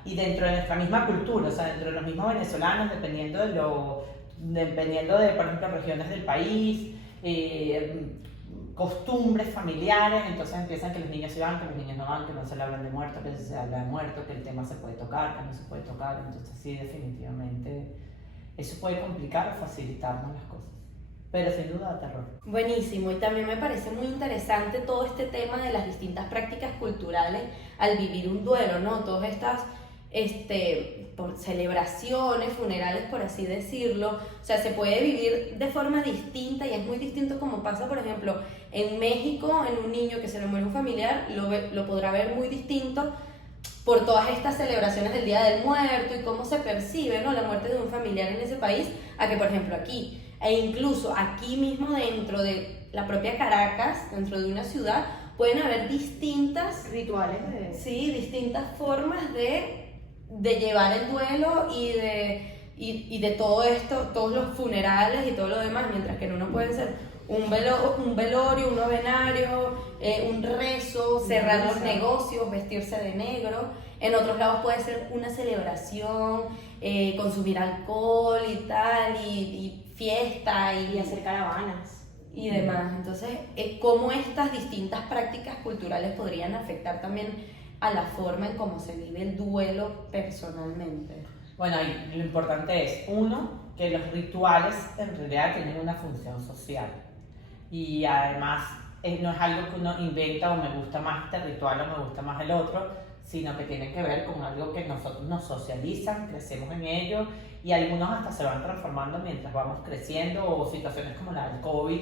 y dentro de nuestra misma cultura, o sea, dentro de los mismos venezolanos, dependiendo de, por ejemplo, regiones del país, costumbres familiares, entonces empiezan que los niños se van, que los niños no van, que no se le hablan de muerto, que se habla de muerto, que el tema se puede tocar, que no se puede tocar. Entonces sí, definitivamente eso puede complicar o facilitarnos las cosas, pero sin duda da terror. Buenísimo, y también me parece muy interesante todo este tema de las distintas prácticas culturales al vivir un duelo, ¿no? Todas estas por celebraciones, funerales, por así decirlo, o sea, se puede vivir de forma distinta y es muy distinto como pasa, por ejemplo, en México, en un niño que se le muere un familiar, lo podrá ver muy distinto por todas estas celebraciones del Día del Muerto y cómo se percibe, ¿no?, la muerte de un familiar en ese país, a que, por ejemplo, aquí, e incluso aquí mismo dentro de la propia Caracas, dentro de una ciudad, pueden haber distintas rituales distintas formas de llevar el duelo y de todo esto, todos los funerales y todo lo demás, mientras que en uno pueden ser un velorio, un novenario, un rezo, cerrar los negocios, vestirse de negro. En otros lados puede ser una celebración, consumir alcohol y tal, y fiesta y hacer caravanas y demás. Entonces, ¿cómo estas distintas prácticas culturales podrían afectar también a la forma en cómo se vive el duelo personalmente? Bueno, y lo importante es, uno, que los rituales en realidad tienen una función social. Y además, no es algo que uno inventa o me gusta más este ritual o me gusta más el otro, sino que tiene que ver con algo que nosotros nos socializan, crecemos en ello, y algunos hasta se van transformando mientras vamos creciendo, o situaciones como la del COVID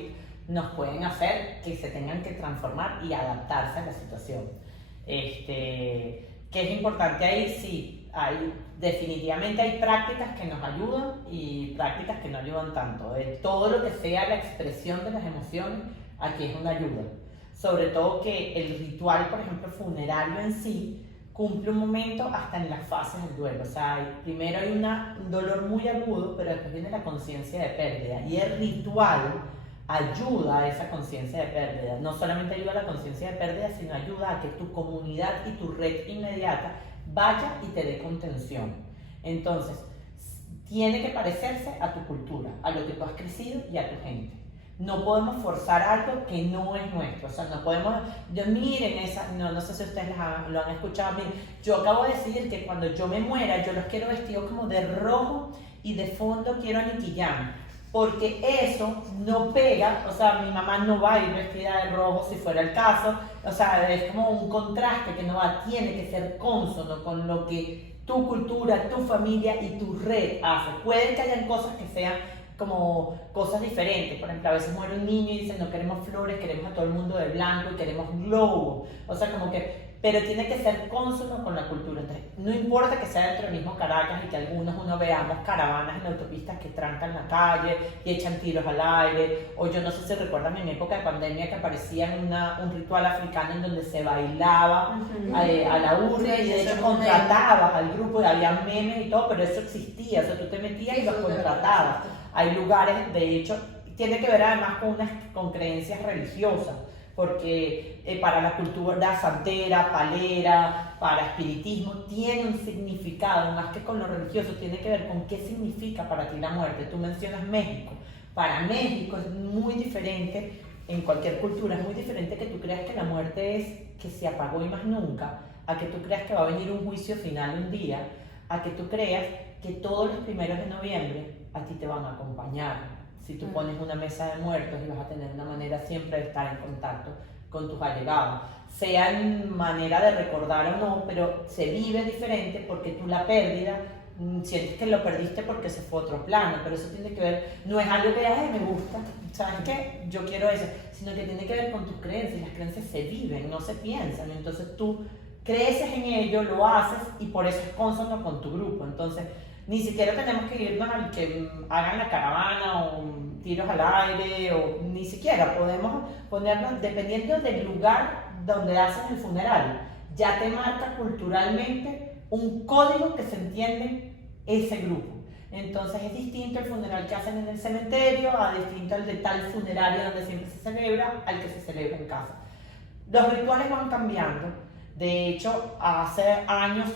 nos pueden hacer que se tengan que transformar y adaptarse a la situación. ¿Qué es importante ahí? Sí, definitivamente hay prácticas que nos ayudan y prácticas que no ayudan tanto. Todo lo que sea la expresión de las emociones, aquí es una ayuda. Sobre todo que el ritual, por ejemplo, funerario en sí, cumple un momento hasta en las fases del duelo. O sea, primero hay un dolor muy agudo, pero después viene la conciencia de pérdida. Y el ritual ayuda a esa conciencia de pérdida. No solamente ayuda a la conciencia de pérdida, sino ayuda a que tu comunidad y tu red inmediata vaya y te dé contención. Entonces, tiene que parecerse a tu cultura, a lo que tú has crecido y a tu gente. No podemos forzar algo que no es nuestro. O sea, no podemos... no sé si ustedes lo han escuchado. Miren, yo acabo de decir que cuando yo me muera, yo los quiero vestidos como de rojo y de fondo quiero a Nicky Jam. Porque eso no pega, o sea, mi mamá no va a ir vestida de rojo si fuera el caso, o sea, es como un contraste que no va, tiene que ser cónsono con lo que tu cultura, tu familia y tu red hace. Puede que hayan cosas que sean como cosas diferentes, por ejemplo, a veces muere un niño y dicen no queremos flores, queremos a todo el mundo de blanco y queremos globo, o sea, como que pero tiene que ser cónsono con la cultura. Entonces, no importa que sea dentro del mismo Caracas y que algunos uno veamos caravanas en autopistas que trancan la calle y echan tiros al aire, o yo no sé si recuerdan en época de pandemia que aparecía un ritual africano en donde se bailaba a la urna y de hecho contratabas al grupo y había memes y todo, pero eso existía, o sea, tú te metías y los contratabas. Hay lugares, de hecho, tiene que ver además con creencias religiosas, porque para la cultura santera, palera, para espiritismo, tiene un significado, más que con lo religioso, tiene que ver con qué significa para ti la muerte. Tú mencionas México. Para México es muy diferente, en cualquier cultura, es muy diferente que tú creas que la muerte es que se apagó y más nunca, a que tú creas que va a venir un juicio final un día, a que tú creas que todos los primeros de noviembre a ti te van a acompañar. Si tú pones una mesa de muertos y vas a tener una manera siempre de estar en contacto con tus allegados, sea en manera de recordar o no, pero se vive diferente porque tú la pérdida sientes que lo perdiste porque se fue a otro plano, pero eso tiene que ver, no es algo que ay, me gusta, ¿sabes qué? Yo quiero eso, sino que tiene que ver con tus creencias, y las creencias se viven, no se piensan, entonces tú creces en ello, lo haces y por eso es cónsono con tu grupo. Entonces ni siquiera tenemos que irnos al que hagan la caravana o tiros al aire, o ni siquiera podemos ponernos, dependiendo del lugar donde hacen el funeral, ya te marca culturalmente un código que se entiende ese grupo. Entonces es distinto el funeral que hacen en el cementerio, a distinto al de tal funerario donde siempre se celebra, al que se celebra en casa. Los rituales van cambiando. De hecho, hace años,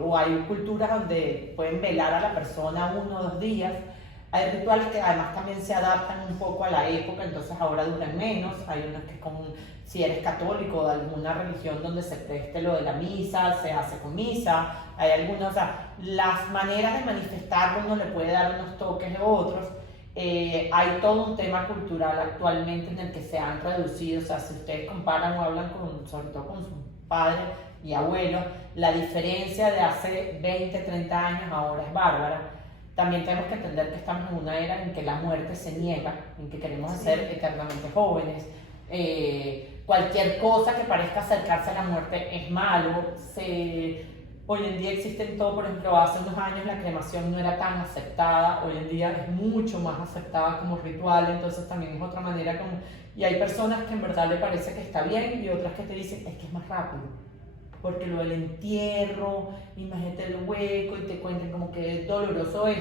o hay culturas donde pueden velar a la persona 1 o 2 días. Hay rituales que además también se adaptan un poco a la época, entonces ahora duran menos. Hay unos que si eres católico o de alguna religión donde se preste lo de la misa, se hace con misa. Hay algunas, o sea, las maneras de manifestarlo uno le puede dar unos toques u otros. Hay todo un tema cultural actualmente en el que se han reducido, o sea, si ustedes comparan o hablan sobre todo con sus padres y abuelos, la diferencia de hace 20, 30 años ahora es bárbara. También tenemos que entender que estamos en una era en que la muerte se niega, en que queremos ser eternamente jóvenes. Cualquier cosa que parezca acercarse a la muerte es malo. Hoy en día existen todo, por ejemplo, hace unos años la cremación no era tan aceptada, hoy en día es mucho más aceptada como ritual, entonces también es otra manera como... Y hay personas que en verdad le parece que está bien y otras que te dicen es que es más rápido, porque lo del entierro, imagínate el hueco y te cuenten como que doloroso es.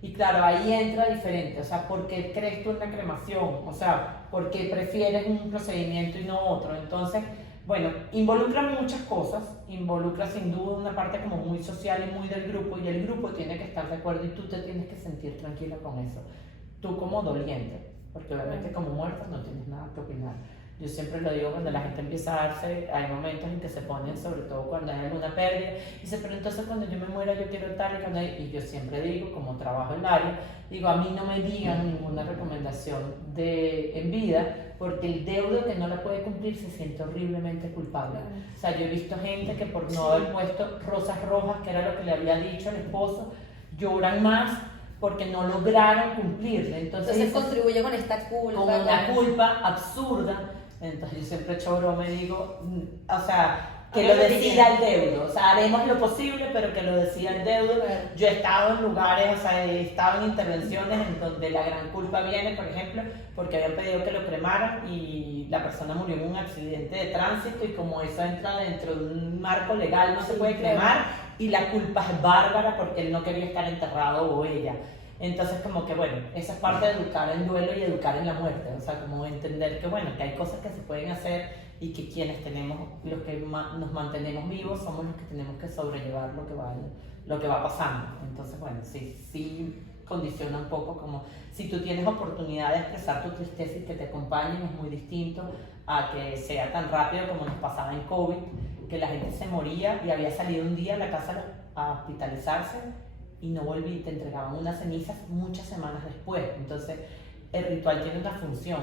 Y claro, ahí entra diferente, o sea, ¿por qué crees tú en la cremación? O sea, ¿por qué prefieres un procedimiento y no otro? Entonces, bueno, involucra muchas cosas, involucra sin duda una parte como muy social y muy del grupo, y el grupo tiene que estar de acuerdo y tú te tienes que sentir tranquila con eso, tú como doliente, porque obviamente como muerta no tienes nada que opinar. Yo siempre lo digo cuando la gente empieza a darse, hay momentos en que se ponen, sobre todo cuando hay alguna pérdida, y dice, pero entonces cuando yo me muera yo quiero tal y yo siempre digo, como trabajo en el área, digo, a mí no me digan ninguna recomendación en vida, porque el deudo que no la puede cumplir se siente horriblemente culpable. O sea, yo he visto gente que por no haber puesto rosas rojas, que era lo que le había dicho al esposo, lloran más porque no lograron cumplirle. Entonces contribuye con esta culpa. Con una culpa absurda. Entonces yo siempre echo broma y digo, o sea, que lo decida el deudo, o sea, haremos lo posible, pero que lo decida el deudo. Yo he estado en lugares, o sea, he estado en intervenciones en donde la gran culpa viene, por ejemplo, porque habían pedido que lo cremaran y la persona murió en un accidente de tránsito, y como eso entra dentro de un marco legal, no se puede cremar, y la culpa es bárbara porque él no quería estar enterrado o ella. Entonces, como que bueno, esa es parte de educar en duelo y educar en la muerte, o sea, como entender que bueno, que hay cosas que se pueden hacer y que quienes tenemos, los que nos mantenemos vivos, somos los que tenemos que sobrellevar lo que va pasando. Entonces, bueno, sí condiciona un poco, como si tú tienes oportunidad de expresar tu tristeza y que te acompañen, es muy distinto a que sea tan rápido como nos pasaba en COVID, que la gente se moría y había salido un día a la casa a hospitalizarse y no volví, te entregaban unas cenizas muchas semanas después. Entonces el ritual tiene una función,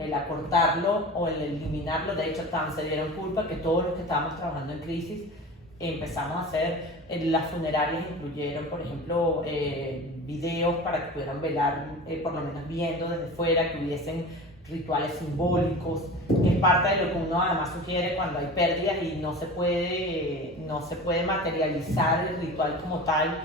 el acortarlo o el eliminarlo. De hecho, se dieron culpa que todos los que estábamos trabajando en crisis empezamos a hacer, las funerarias incluyeron, por ejemplo, videos para que pudieran velar, por lo menos viendo desde fuera, que hubiesen rituales simbólicos, que es parte de lo que uno además sugiere cuando hay pérdidas y no se puede materializar el ritual como tal,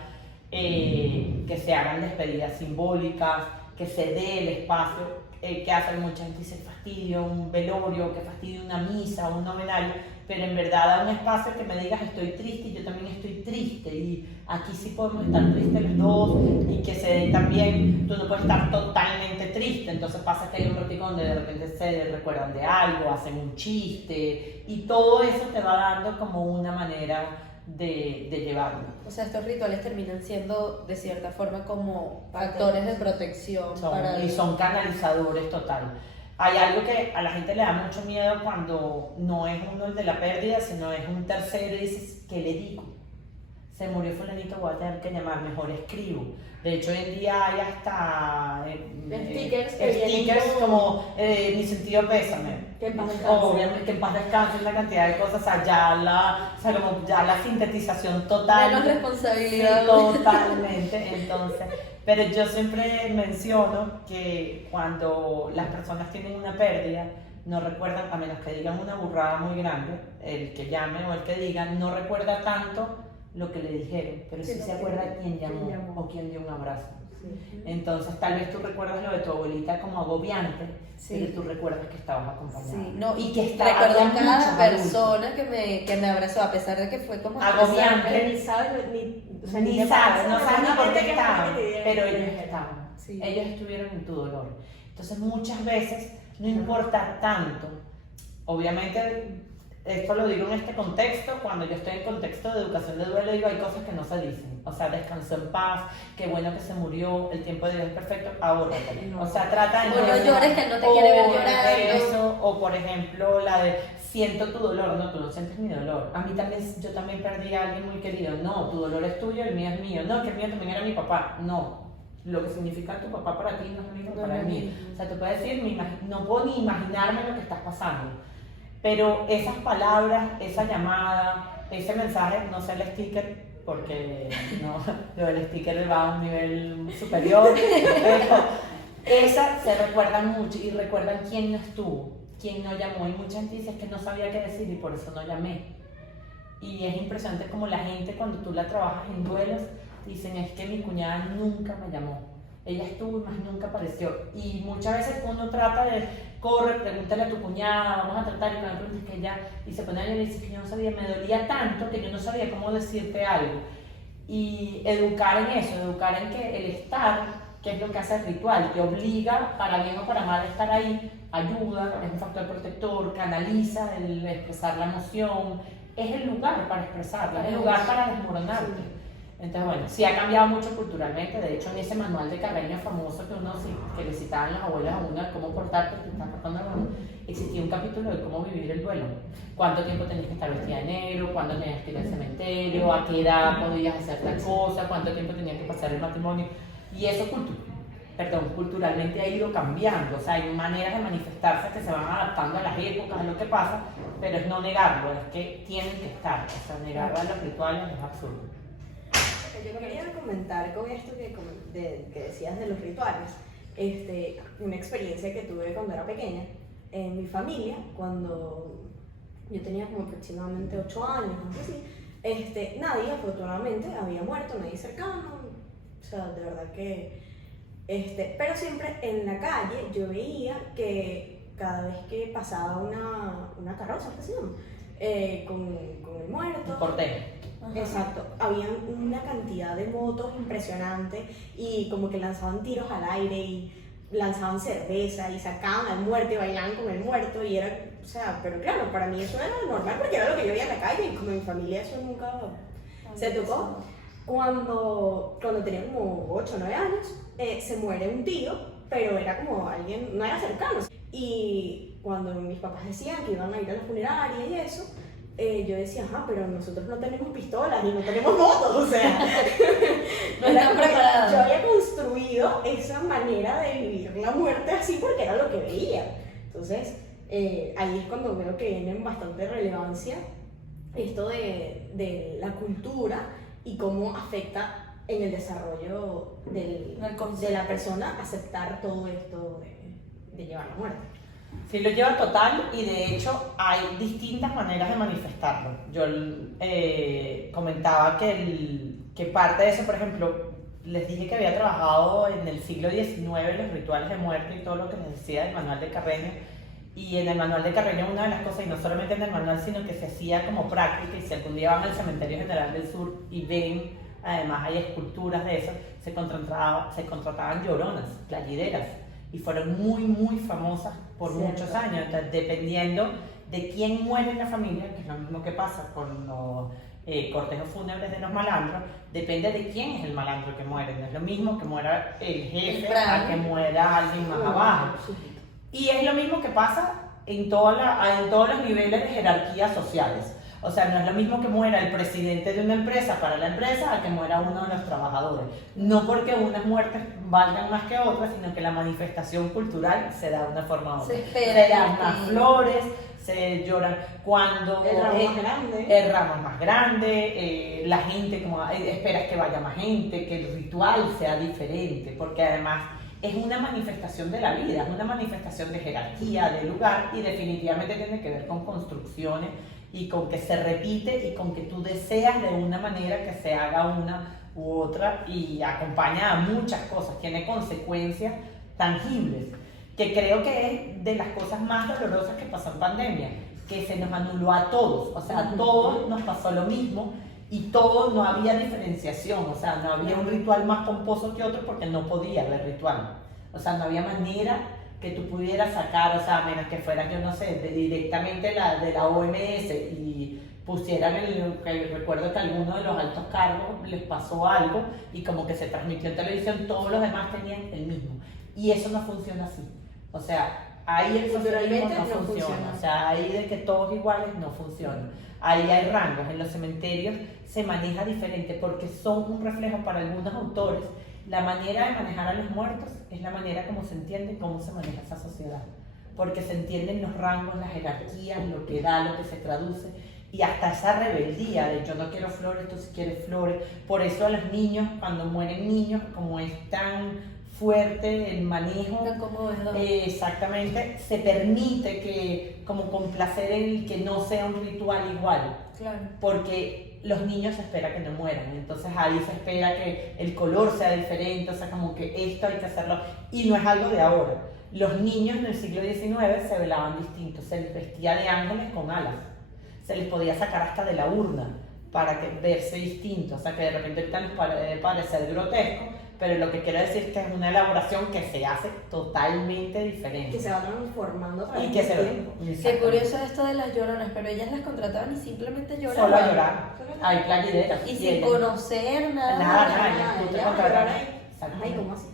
que se hagan despedidas simbólicas, que se dé el espacio, que hacen mucha gente dice fastidio, un velorio, que fastidio una misa, un novenario, pero en verdad da un espacio que me digas estoy triste y yo también estoy triste y aquí sí podemos estar tristes los dos y que se dé también, tú no puedes estar totalmente triste, entonces pasa que hay un ratico donde de repente se recuerdan de algo, hacen un chiste y todo eso te va dando como una manera de llevarlo. O sea, estos rituales terminan siendo de cierta forma como factores de protección Y son canalizadores total. Hay algo que a la gente le da mucho miedo cuando no es uno el de la pérdida, sino es un tercero y dices, ¿qué le digo? Se murió fulanito, voy a tener que llamar, mejor escribo. De hecho, hoy en día hay hasta stickers como mi sentido pésame. Que en paz descanse. Obviamente, que en paz descanse, una cantidad de cosas, o sea, ya la sintetización total. Menos responsabilidad. Sí, totalmente, entonces. Pero yo siempre menciono que cuando las personas tienen una pérdida, no recuerdan, a menos que digan una burrada muy grande, el que llame o el que diga, no recuerda tanto lo que le dijeron, pero sí se acuerda quién llamó o quién dio un abrazo. Sí. Entonces, tal vez tú recuerdas lo de tu abuelita como agobiante, Sí. pero tú recuerdas que estabas acompañada. Sí, no, y que recuerdo había cada muchos persona que me abrazó, a pesar de que fue como Agobiante. Pero ni sabes, o sea, Ni te sabes, pasa, no sabes ni por qué que estaban, te dieron. pero ellos estaban. Sí. Ellos estuvieron en tu dolor. Entonces, muchas veces no importa tanto. Obviamente, esto lo digo en este contexto, cuando yo estoy en contexto de educación de duelo, digo, hay cosas que no se dicen. O sea, descansó en paz, qué bueno que se murió, el tiempo de Dios es perfecto, ahórratelo. O sea, trata de O no llores, que no te quiere ver llorando. Eso, o por ejemplo, la de siento tu dolor, no, tú no sientes mi dolor. A mí también, yo también perdí a alguien muy querido. No, tu dolor es tuyo, el mío es mío. No, que el mío también era mi papá. No, lo que significa tu papá para ti no es lo mismo para mí. O sea, tú puedes decir, no puedo ni imaginarme lo que estás pasando. Pero esas palabras, esa llamada, ese mensaje, no sé el sticker, porque no, lo del sticker va a un nivel superior, pero esas se recuerdan mucho y recuerdan quién no estuvo, quién no llamó. Y mucha gente dice que no sabía qué decir y por eso no llamé. Y es impresionante como la gente cuando tú la trabajas en duelos, dicen es que mi cuñada nunca me llamó. Ella estuvo y más nunca apareció. Y muchas veces uno trata de, corre, pregúntale a tu cuñada, vamos a tratar, y cuando preguntas que ella, y se pone a llorar y dice que yo no sabía, me dolía tanto que yo no sabía cómo decirte algo. Y educar en eso, educar en que el estar, que es lo que hace el ritual, te obliga, para bien o para mal, a estar ahí, ayuda, es un factor protector, canaliza el expresar la emoción, es el lugar para expresarla, es el lugar para desmoronarte. Entonces, bueno, sí ha cambiado mucho culturalmente. De hecho, en ese manual de Carreño famoso que le citaban las abuelas a uno de cómo portarte, te estás portando el duelo, existía un capítulo de cómo vivir el duelo. Cuánto tiempo tenías que estar vestida de negro, cuándo tenías que ir al cementerio, a qué edad podías hacer tal cosa, cuánto tiempo tenía que pasar el matrimonio. Y eso culturalmente ha ido cambiando. O sea, hay maneras de manifestarse que se van adaptando a las épocas, a lo que pasa, pero es no negarlo, es que tienen que estar. O sea, negar a los rituales es absurdo. Yo quería comentar con esto que decías de los rituales, una experiencia que tuve cuando era pequeña. En mi familia, cuando yo tenía como aproximadamente 8 años, algo así, nadie afortunadamente había muerto, nadie cercano, o sea, de verdad que, pero siempre en la calle yo veía que cada vez que pasaba una carroza, ¿qué se llama? Con el muerto. Un cortejo. Ajá. Exacto, había una cantidad de motos impresionante y como que lanzaban tiros al aire y lanzaban cerveza y sacaban al muerto y bailaban con el muerto y era, o sea, pero claro, para mí eso era normal porque era lo que yo veía en la calle y como en mi familia eso nunca se tocó. Cuando tenía como 8 o 9 años, se muere un tío, pero era como alguien, no era cercano. Y cuando mis papás decían que iban a ir a la funeraria y eso, yo decía, ajá, pero nosotros no tenemos pistolas y no tenemos motos, o sea, no están preparados. Yo había construido esa manera de vivir la muerte así porque era lo que veía. Entonces, ahí es cuando veo que viene en bastante relevancia esto de la cultura y cómo afecta en el desarrollo de la persona aceptar todo esto de llevar la muerte. Sí, lo lleva total y de hecho hay distintas maneras de manifestarlo. Yo comentaba que parte de eso, por ejemplo, les dije que había trabajado en el siglo XIX los rituales de muerte y todo lo que les decía del manual de Carreño. Y en el manual de Carreño una de las cosas, y no solamente en el manual, sino que se hacía como práctica, y si algún día van al Cementerio General del Sur y ven, además hay esculturas de eso, se contrataban lloronas, playideras, y fueron muy, muy famosas por muchos años. Entonces, dependiendo de quién muere en la familia, que es lo mismo que pasa con los cortejos fúnebres de los malandros, depende de quién es el malandro que muere. No es lo mismo que muera el jefe a que muera alguien más abajo. Y es lo mismo que pasa en todos los niveles de jerarquías sociales. O sea, no es lo mismo que muera el presidente de una empresa para la empresa a que muera uno de los trabajadores. No porque unas muertes valgan más que otras, sino que la manifestación cultural se da de una forma u otra. Se dan más flores, se lloran cuando el ramo más grande, la gente como esperas que vaya más gente, que el ritual sea diferente, porque además es una manifestación de la vida, es una manifestación de jerarquía, de lugar, y definitivamente tiene que ver con construcciones y con que se repite y con que tú deseas de una manera que se haga una u otra, y acompaña a muchas cosas, tiene consecuencias tangibles, que creo que es de las cosas más dolorosas que pasó en pandemia, que se nos anuló a todos, o sea, a todos nos pasó lo mismo y todos no había diferenciación, o sea, no había un ritual más pomposo que otro porque no podía haber ritual, o sea, no había manera que tú pudieras sacar, o sea, a menos que fuera, yo no sé, directamente de la OMS y pusieran recuerdo que a alguno de los altos cargos les pasó algo y como que se transmitió en televisión, todos los demás tenían el mismo, y eso no funciona así, o sea, ahí el socialismo no funciona, o sea, ahí de que todos iguales no funciona, ahí hay rangos, en los cementerios se maneja diferente porque son un reflejo para algunos autores. La manera de manejar a los muertos es la manera como se entiende cómo se maneja esa sociedad, porque se entienden los rangos, las jerarquías, lo que da, lo que se traduce, y hasta esa rebeldía de yo no quiero flores, tú sí quieres flores. Por eso a los niños, cuando mueren niños, como es tan fuerte el manejo, exactamente, se permite que como complacer el que no sea un ritual igual, claro, porque los niños se espera que no mueran, entonces ahí se espera que el color sea diferente, o sea, como que esto hay que hacerlo, y no es algo de ahora. Los niños en el siglo XIX se velaban distintos, se les vestía de ángeles con alas, se les podía sacar hasta de la urna para verse distinto, o sea, que de repente ahorita nos puede parecer grotesco, pero lo que quiero decir es que es una elaboración que se hace totalmente diferente. Que se va transformando a través y que del tiempo. Qué curioso esto de las lloronas, pero ellas las contrataban y simplemente lloraban. Solo a llorar. Hay playideras. Y sin conocer nada. Nada, tú te contrataban. Ay, ¿cómo así?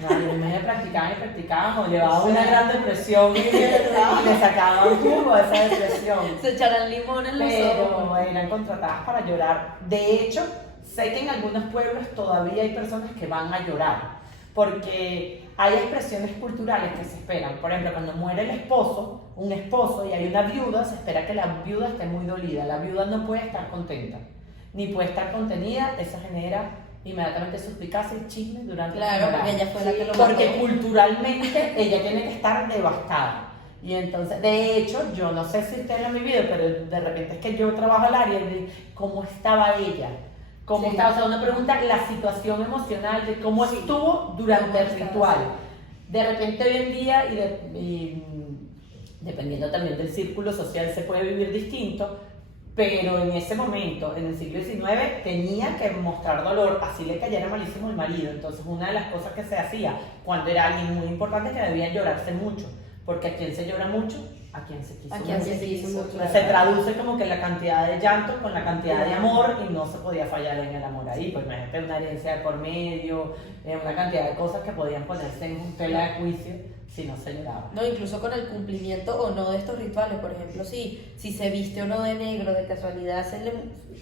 No, yo me practicaban, o llevaba una gran depresión y le sacaban jugo a esa depresión. Se echarán limón en los ojos. Pero eran contratadas para llorar. De hecho, sé que en algunos pueblos todavía hay personas que van a llorar, porque hay expresiones culturales que se esperan. Por ejemplo, cuando muere el esposo, un esposo, y hay una viuda, se espera que la viuda esté muy dolida. La viuda no puede estar contenta, ni puede estar contenida. Eso genera inmediatamente suspicacia y chisme durante la funeral. Porque ella fue la que lo mató. Porque culturalmente ella tiene que estar devastada. Y entonces, de hecho, yo no sé si ustedes lo han vivido, pero de repente es que yo trabajo el área de cómo estaba ella. ¿Cómo estaba? O sea, uno pregunta la situación emocional de cómo estuvo durante el ritual. De repente hoy en día, y dependiendo también del círculo social, se puede vivir distinto, pero en ese momento, en el siglo XIX, tenía que mostrar dolor, así le cayera malísimo el marido. Entonces, una de las cosas que se hacía cuando era alguien muy importante es que debía llorarse mucho, porque a quien se llora mucho, a quien se quiso. A quien se quiso, claro. Se traduce como que la cantidad de llanto con la cantidad de amor, y no se podía fallar en el amor ahí, pues imagínate una herencia de por medio, una cantidad de cosas que podían ponerse en tela de juicio si no se lloraba. No, incluso con el cumplimiento o no de estos rituales, por ejemplo, si se viste o no de negro, de casualidad,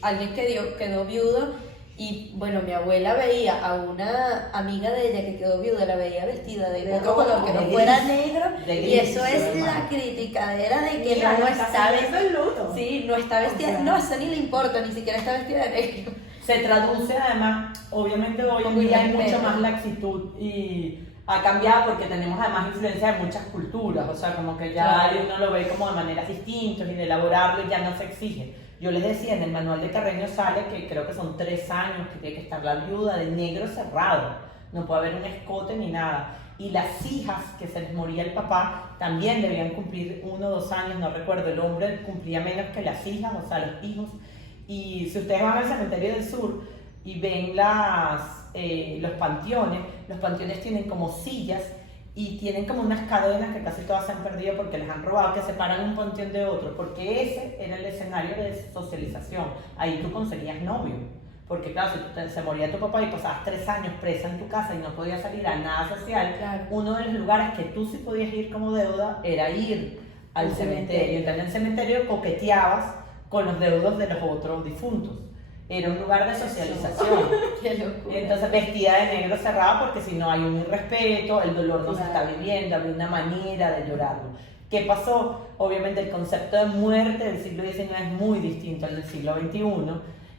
alguien quedó viudo. Y bueno, mi abuela veía a una amiga de ella que quedó viuda, la veía vestida de otro color que no fuera negro, y eso es la criticadera de que no está vestida. Sí, no está vestida, no, eso ni le importa, ni siquiera está vestida de negro. Se traduce además, obviamente hoy en día hay mucho más laxitud y ha cambiado porque tenemos además influencia de muchas culturas, o sea, como que ya uno lo ve como de maneras distintas y de elaborarlo ya no se exige. Yo les decía, en el manual de Carreño sale que creo que son 3 años que tiene que estar la viuda de negro cerrado, no puede haber un escote ni nada. Y las hijas que se les moría el papá también debían cumplir 1 o 2 años, no recuerdo, el hombre cumplía menos que las hijas, o sea, los hijos. Y si ustedes van al cementerio del sur y ven los panteones tienen como sillas y tienen como unas cadenas que casi todas se han perdido porque les han robado, que separan un panteón de otro, porque ese era el escenario de socialización. Ahí tú conseguías novio, porque claro, si se moría tu papá y pasabas 3 años presa en tu casa y no podías salir a nada social, uno de los lugares que tú sí podías ir como deuda era ir al cementerio. Entonces en el cementerio coqueteabas con los deudos de los otros difuntos. Era un lugar de socialización. Qué locura. Entonces vestida de negro cerrada porque si no hay un irrespeto, el dolor no se está viviendo, había una manera de llorarlo. ¿Qué pasó? Obviamente el concepto de muerte del siglo XIX es muy distinto al del siglo XXI.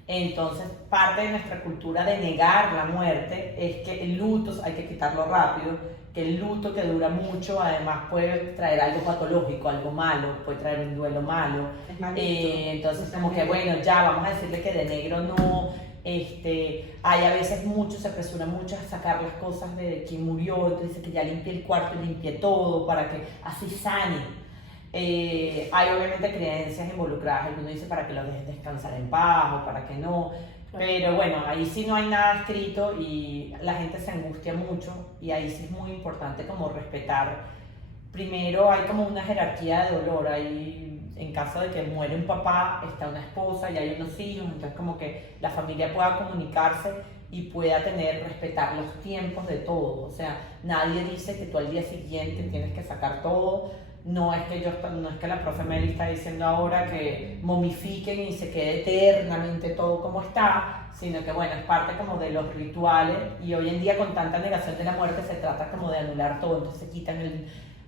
Entonces parte de nuestra cultura de negar la muerte es que el luto hay que quitarlo rápido, que el luto que dura mucho además puede traer algo patológico, algo malo, puede traer un duelo malo. Entonces como que bueno, ya vamos a decirle que de negro no. Hay a veces mucho, se apresura mucho a sacar las cosas de quien murió, entonces dice que ya limpie el cuarto y limpie todo para que así sane. Hay obviamente creencias involucradas, alguno dice para que lo dejes descansar en paz o para que no, pero bueno, ahí sí no hay nada escrito y la gente se angustia mucho y ahí sí es muy importante como respetar. Primero hay como una jerarquía de dolor, hay, en caso de que muere un papá, está una esposa y hay unos hijos, entonces como que la familia pueda comunicarse y pueda respetar los tiempos de todo, o sea, nadie dice que tú al día siguiente tienes que sacar todo. No es que la profe Meli está diciendo ahora que momifiquen y se quede eternamente todo como está, sino que bueno, es parte como de los rituales y hoy en día con tanta negación de la muerte se trata como de anular todo, entonces se quitan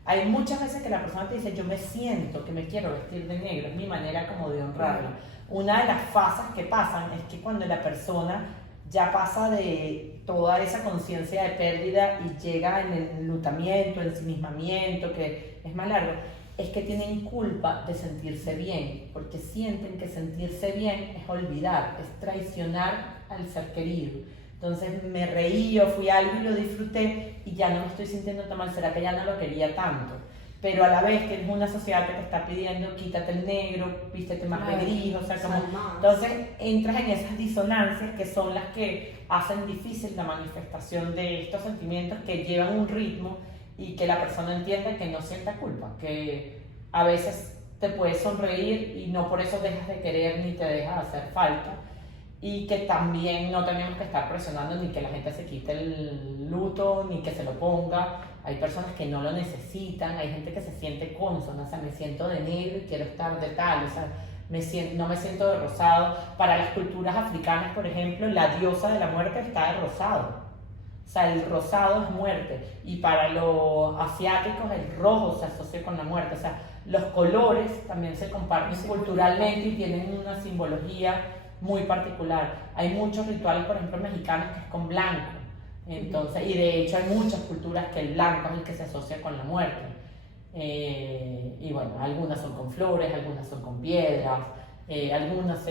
Hay muchas veces que la persona te dice, yo me siento que me quiero vestir de negro, es mi manera como de honrarlo. Una de las fases que pasan es que cuando la persona ya pasa de toda esa conciencia de pérdida y llega en el enlutamiento, ensimismamiento, que es más largo, es que tienen culpa de sentirse bien, porque sienten que sentirse bien es olvidar, es traicionar al ser querido. Entonces me reí, yo fui algo y lo disfruté y ya no me estoy sintiendo tan mal, será que ya no lo quería tanto. Pero a la vez tienes una sociedad que te está pidiendo quítate el negro, vístete más de gris, o sea, como... Entonces entras en esas disonancias que son las que hacen difícil la manifestación de estos sentimientos que llevan un ritmo y que la persona entienda que no sienta culpa, que a veces te puedes sonreír y no por eso dejas de querer ni te deja de hacer falta. Y que también no tenemos que estar presionando ni que la gente se quite el luto, ni que se lo ponga. Hay personas que no lo necesitan, hay gente que se siente consona, o sea, me siento de negro y quiero estar de tal, o sea, no me siento de rosado. Para las culturas africanas, por ejemplo, la diosa de la muerte está de rosado. O sea, el rosado es muerte. Y para los asiáticos, el rojo se asocia con la muerte. O sea, los colores también se comparten culturalmente y tienen una simbología muy particular. Hay muchos rituales, por ejemplo, mexicanos que es con blanco. Entonces, y de hecho hay muchas culturas que el blanco es el que se asocia con la muerte. Y bueno, algunas son con flores, algunas son con piedras, algunas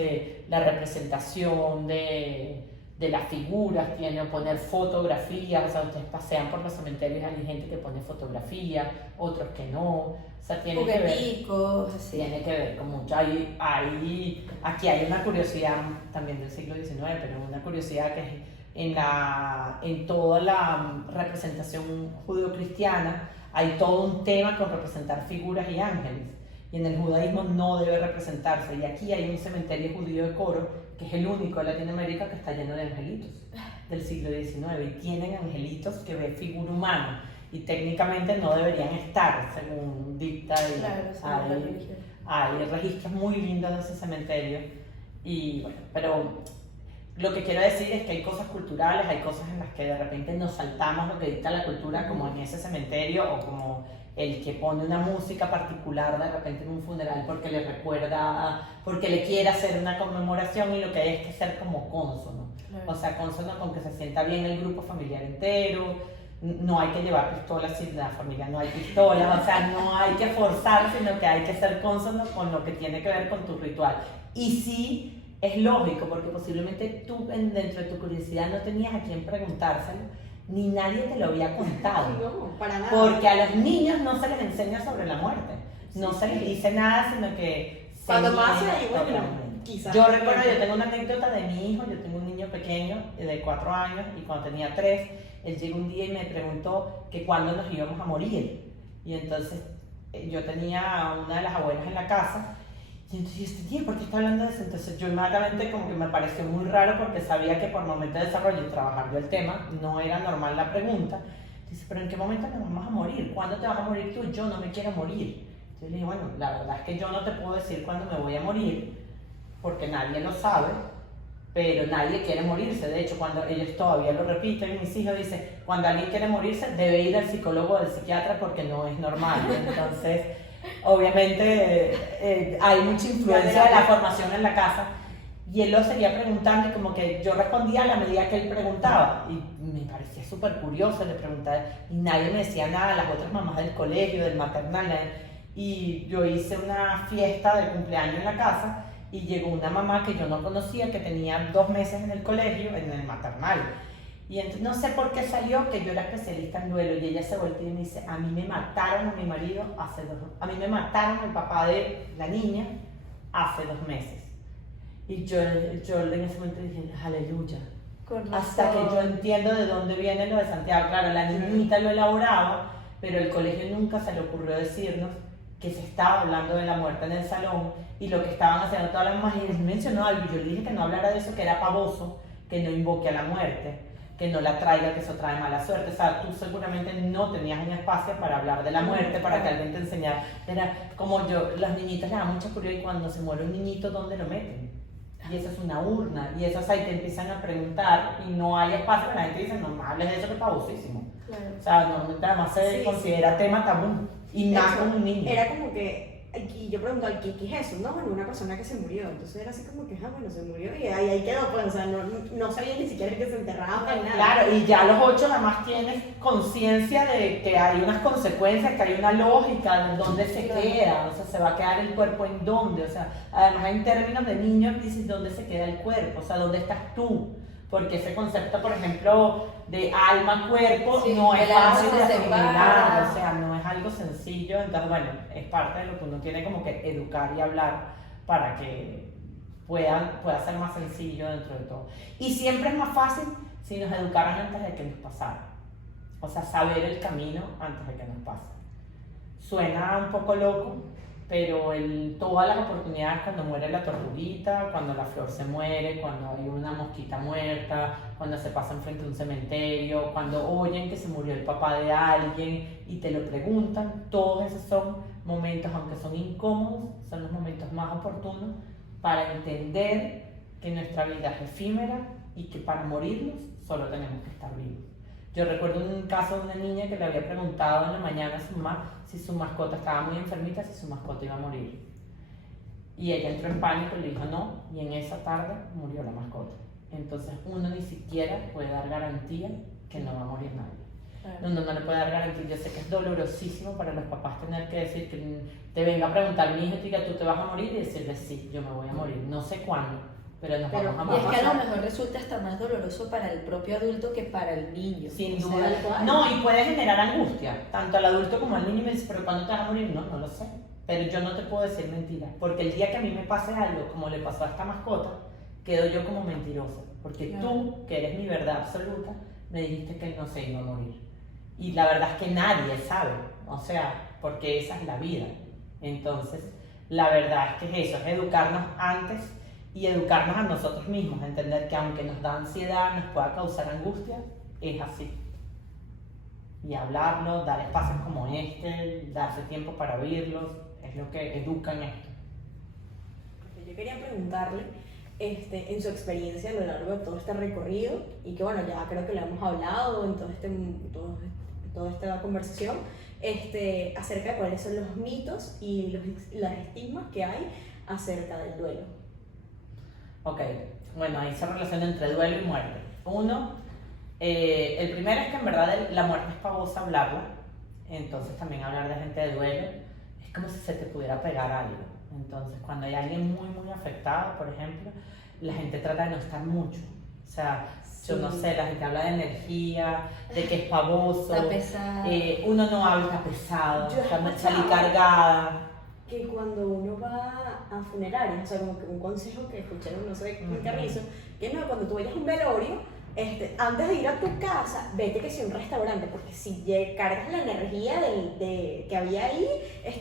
la representación de las figuras tiene poner fotografías, o sea, ustedes pasean por los cementerios, hay gente que pone fotografías, otros que no, o sea, tiene que ver con mucho. Aquí hay una curiosidad también del siglo XIX, pero una curiosidad que es en toda la representación judeocristiana hay todo un tema con representar figuras y ángeles, y en el judaísmo no debe representarse, y aquí hay un cementerio judío de Coro que es el único de Latinoamérica que está lleno de angelitos del siglo XIX, y tienen angelitos que ven figura humana y técnicamente no deberían estar, según dicta hay registros muy lindos de ese cementerio. Y bueno, pero lo que quiero decir es que hay cosas culturales, hay cosas en las que de repente nos saltamos lo que dicta la cultura, como en ese cementerio, o como el que pone una música particular de repente en un funeral porque le recuerda, porque le quiere hacer una conmemoración, y lo que hay es que ser como cónsono. O sea, cónsono con que se sienta bien el grupo familiar entero, no hay que llevar pistolas si en la familia no hay pistolas, o sea, no hay que forzar, sino que hay que ser consono con lo que tiene que ver con tu ritual. Y sí, es lógico, porque posiblemente tú dentro de tu curiosidad no tenías a quién preguntárselo, ni nadie te lo había contado. No, para nada. Porque a los niños no se les enseña sobre la muerte, no se les dice nada, sino que se Cuando niegan pase ahí, bueno, totalmente. quizás. Yo recuerdo, yo tengo una anécdota de mi hijo, yo tengo un niño pequeño de 4 años y cuando tenía 3, él llegó un día y me preguntó que cuándo nos íbamos a morir. Y entonces yo tenía a una de las abuelas en la casa y entonces yo este tío, ¿por qué está hablando de eso? Entonces yo inmediatamente como que me pareció muy raro porque sabía que por momento de desarrollo y trabajar yo el tema no era normal la pregunta. Dice, pero ¿en qué momento nos vamos a morir? ¿Cuándo te vas a morir tú? Yo no me quiero morir. Entonces le dije, bueno, la verdad es que yo no te puedo decir cuándo me voy a morir porque nadie lo sabe, pero nadie quiere morirse. De hecho, cuando ellos todavía lo repiten, mis hijos dicen, cuando alguien quiere morirse debe ir al psicólogo o al psiquiatra porque no es normal. Entonces, obviamente hay mucha influencia de la formación en la casa y él lo seguía preguntando y como que yo respondía a la medida que él preguntaba y me parecía súper curioso, le preguntaba y nadie me decía nada, las otras mamás del colegio, del maternal, y yo hice una fiesta de cumpleaños en la casa y llegó una mamá que yo no conocía, que tenía 2 meses en el colegio, en el maternal. Y entonces no sé por qué salió que yo era especialista en duelo y ella se volteó y me dice, a mí me mataron a mi marido a mí me mataron al papá de la niña hace 2 meses. Y yo en ese momento dije, aleluya. Hasta que yo entiendo de dónde viene lo de Santiago. Claro, la niñita lo elaboraba, pero el colegio nunca se le ocurrió decirnos que se estaba hablando de la muerte en el salón y lo que estaban haciendo todas las mamás, y les mencionó algo, y yo le dije que no hablara de eso, que era pavoso, que no invoque a la muerte, que no la traiga, que eso trae mala suerte. O sea, tú seguramente no tenías un espacio para hablar de la muerte, para que alguien te enseñara. Era como yo, las niñitas le dan mucha curiosidad y cuando se muere un niñito, ¿dónde lo meten? Y eso es una urna, y eso ahí te empiezan a preguntar y no hay espacio, la gente dice, no me hables de eso que es pavosísimo. Claro. O sea, normalmente además se considera tema tabú. Y más con un niño. Era como que, y yo preguntaba, ¿qué es eso? No, bueno, una persona que se murió. Entonces era así como que, bueno, se murió y ahí quedó, pues, o sea, no sabía ni siquiera que se enterraba ni nada. Claro, y ya a los 8 además tienes conciencia de que hay unas consecuencias, que hay una lógica de dónde se queda, o sea, se va a quedar el cuerpo en dónde, o sea, además en términos de niños dices dónde se queda el cuerpo, o sea, dónde estás tú. Porque ese concepto, por ejemplo, de alma-cuerpo no es fácil de asimilar, o sea, no es algo sencillo. Entonces, bueno, es parte de lo que uno tiene como que educar y hablar para que pueda ser más sencillo dentro de todo. Y siempre es más fácil si nos educaran antes de que nos pasara. O sea, saber el camino antes de que nos pase. Suena un poco loco, pero todas las oportunidades, cuando muere la tortuguita, cuando la flor se muere, cuando hay una mosquita muerta, cuando se pasan frente a un cementerio, cuando oyen que se murió el papá de alguien y te lo preguntan, todos esos son momentos, aunque son incómodos, son los momentos más oportunos para entender que nuestra vida es efímera y que para morirnos solo tenemos que estar vivos. Yo recuerdo un caso de una niña que le había preguntado en la mañana a su mamá si su mascota estaba muy enfermita, si su mascota iba a morir. Y ella entró en pánico y le dijo no, y en esa tarde murió la mascota. Entonces uno ni siquiera puede dar garantía que no va a morir nadie. Claro. Uno no le puede dar garantía. Yo sé que es dolorosísimo para los papás tener que decir que te venga a preguntar mi hijo y diga tú te vas a morir y decirle sí, yo me voy a morir. No sé cuándo, pero nos vamos a morir. Y es que a lo mejor resulta hasta más doloroso para el propio adulto que para el niño. Sin duda. No, y puede generar angustia, tanto al adulto como al niño. Y me dice, pero ¿cuándo te vas a morir? No lo sé. Pero yo no te puedo decir mentiras, porque el día que a mí me pase algo, como le pasó a esta mascota, quedo yo como mentirosa. Porque claro, tú, que eres mi verdad absoluta, me dijiste que no se iba a morir. Y la verdad es que nadie sabe, o sea, porque esa es la vida. Entonces, la verdad es que es eso, es educarnos antes y educarnos a nosotros mismos, entender que aunque nos da ansiedad, nos pueda causar angustia, es así. Y hablarlo, dar espacios como este, darse tiempo para oírlos, es lo que educa en esto. Yo quería preguntarle, en su experiencia a lo largo de todo este recorrido, y que bueno, ya creo que lo hemos hablado en toda esta conversación, acerca de cuáles son los mitos y los estigmas que hay acerca del duelo. Ok, bueno, ahí se relaciona entre duelo y muerte. Uno, El primero es que en verdad la muerte es pavosa hablarla, entonces también hablar de gente de duelo es como si se te pudiera pegar algo. Entonces cuando hay alguien muy muy afectado, por ejemplo, la gente trata de no estar mucho. O sea, yo no sé, la gente habla de energía, de que es pavoso, Está pesado. uno no habla, está pesado, Yo he escuchado salí cargada. que cuando uno va a funerarias, o sea, como que un consejo que escuché, no sé, en Carrizo, que no, cuando tú vayas a un velorio, antes de ir a tu casa, vete que sea un restaurante, porque si cargas la energía que había ahí,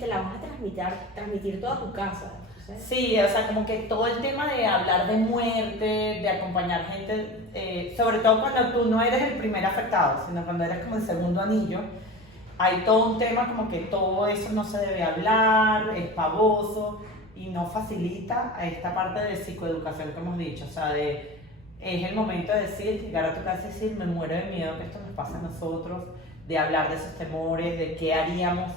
la vas a transmitir toda tu casa. Entonces, Sí, o sea, como que todo el tema de hablar de muerte, de acompañar gente, sobre todo cuando tú no eres el primer afectado, sino cuando eres como el segundo anillo, hay todo un tema como que todo eso no se debe hablar, es pavoso y no facilita a esta parte de psicoeducación que hemos dicho, o sea, es el momento de decir, llegar a tu casa y decir, me muero de miedo que esto nos pase a nosotros, de hablar de esos temores, de qué haríamos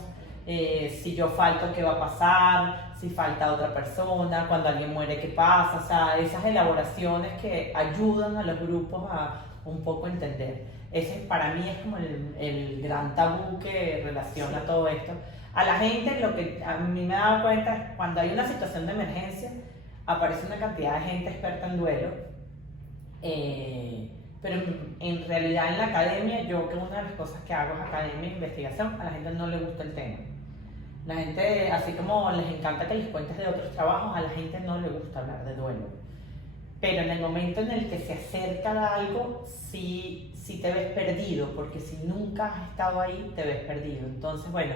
si yo falto, qué va a pasar, si falta otra persona, cuando alguien muere, qué pasa, o sea, esas elaboraciones que ayudan a los grupos a un poco entender. Ese para mí es como el gran tabú que relaciona todo esto. A la gente, lo que a mí me he dado cuenta es cuando hay una situación de emergencia, aparece una cantidad de gente experta en duelo, pero en realidad en la academia, yo que una de las cosas que hago es academia e investigación, a la gente no le gusta el tema. La gente, así como les encanta que les cuentes de otros trabajos, a la gente no le gusta hablar de duelo. Pero en el momento en el que se acerca a algo, sí te ves perdido, porque si nunca has estado ahí, te ves perdido. Entonces, bueno,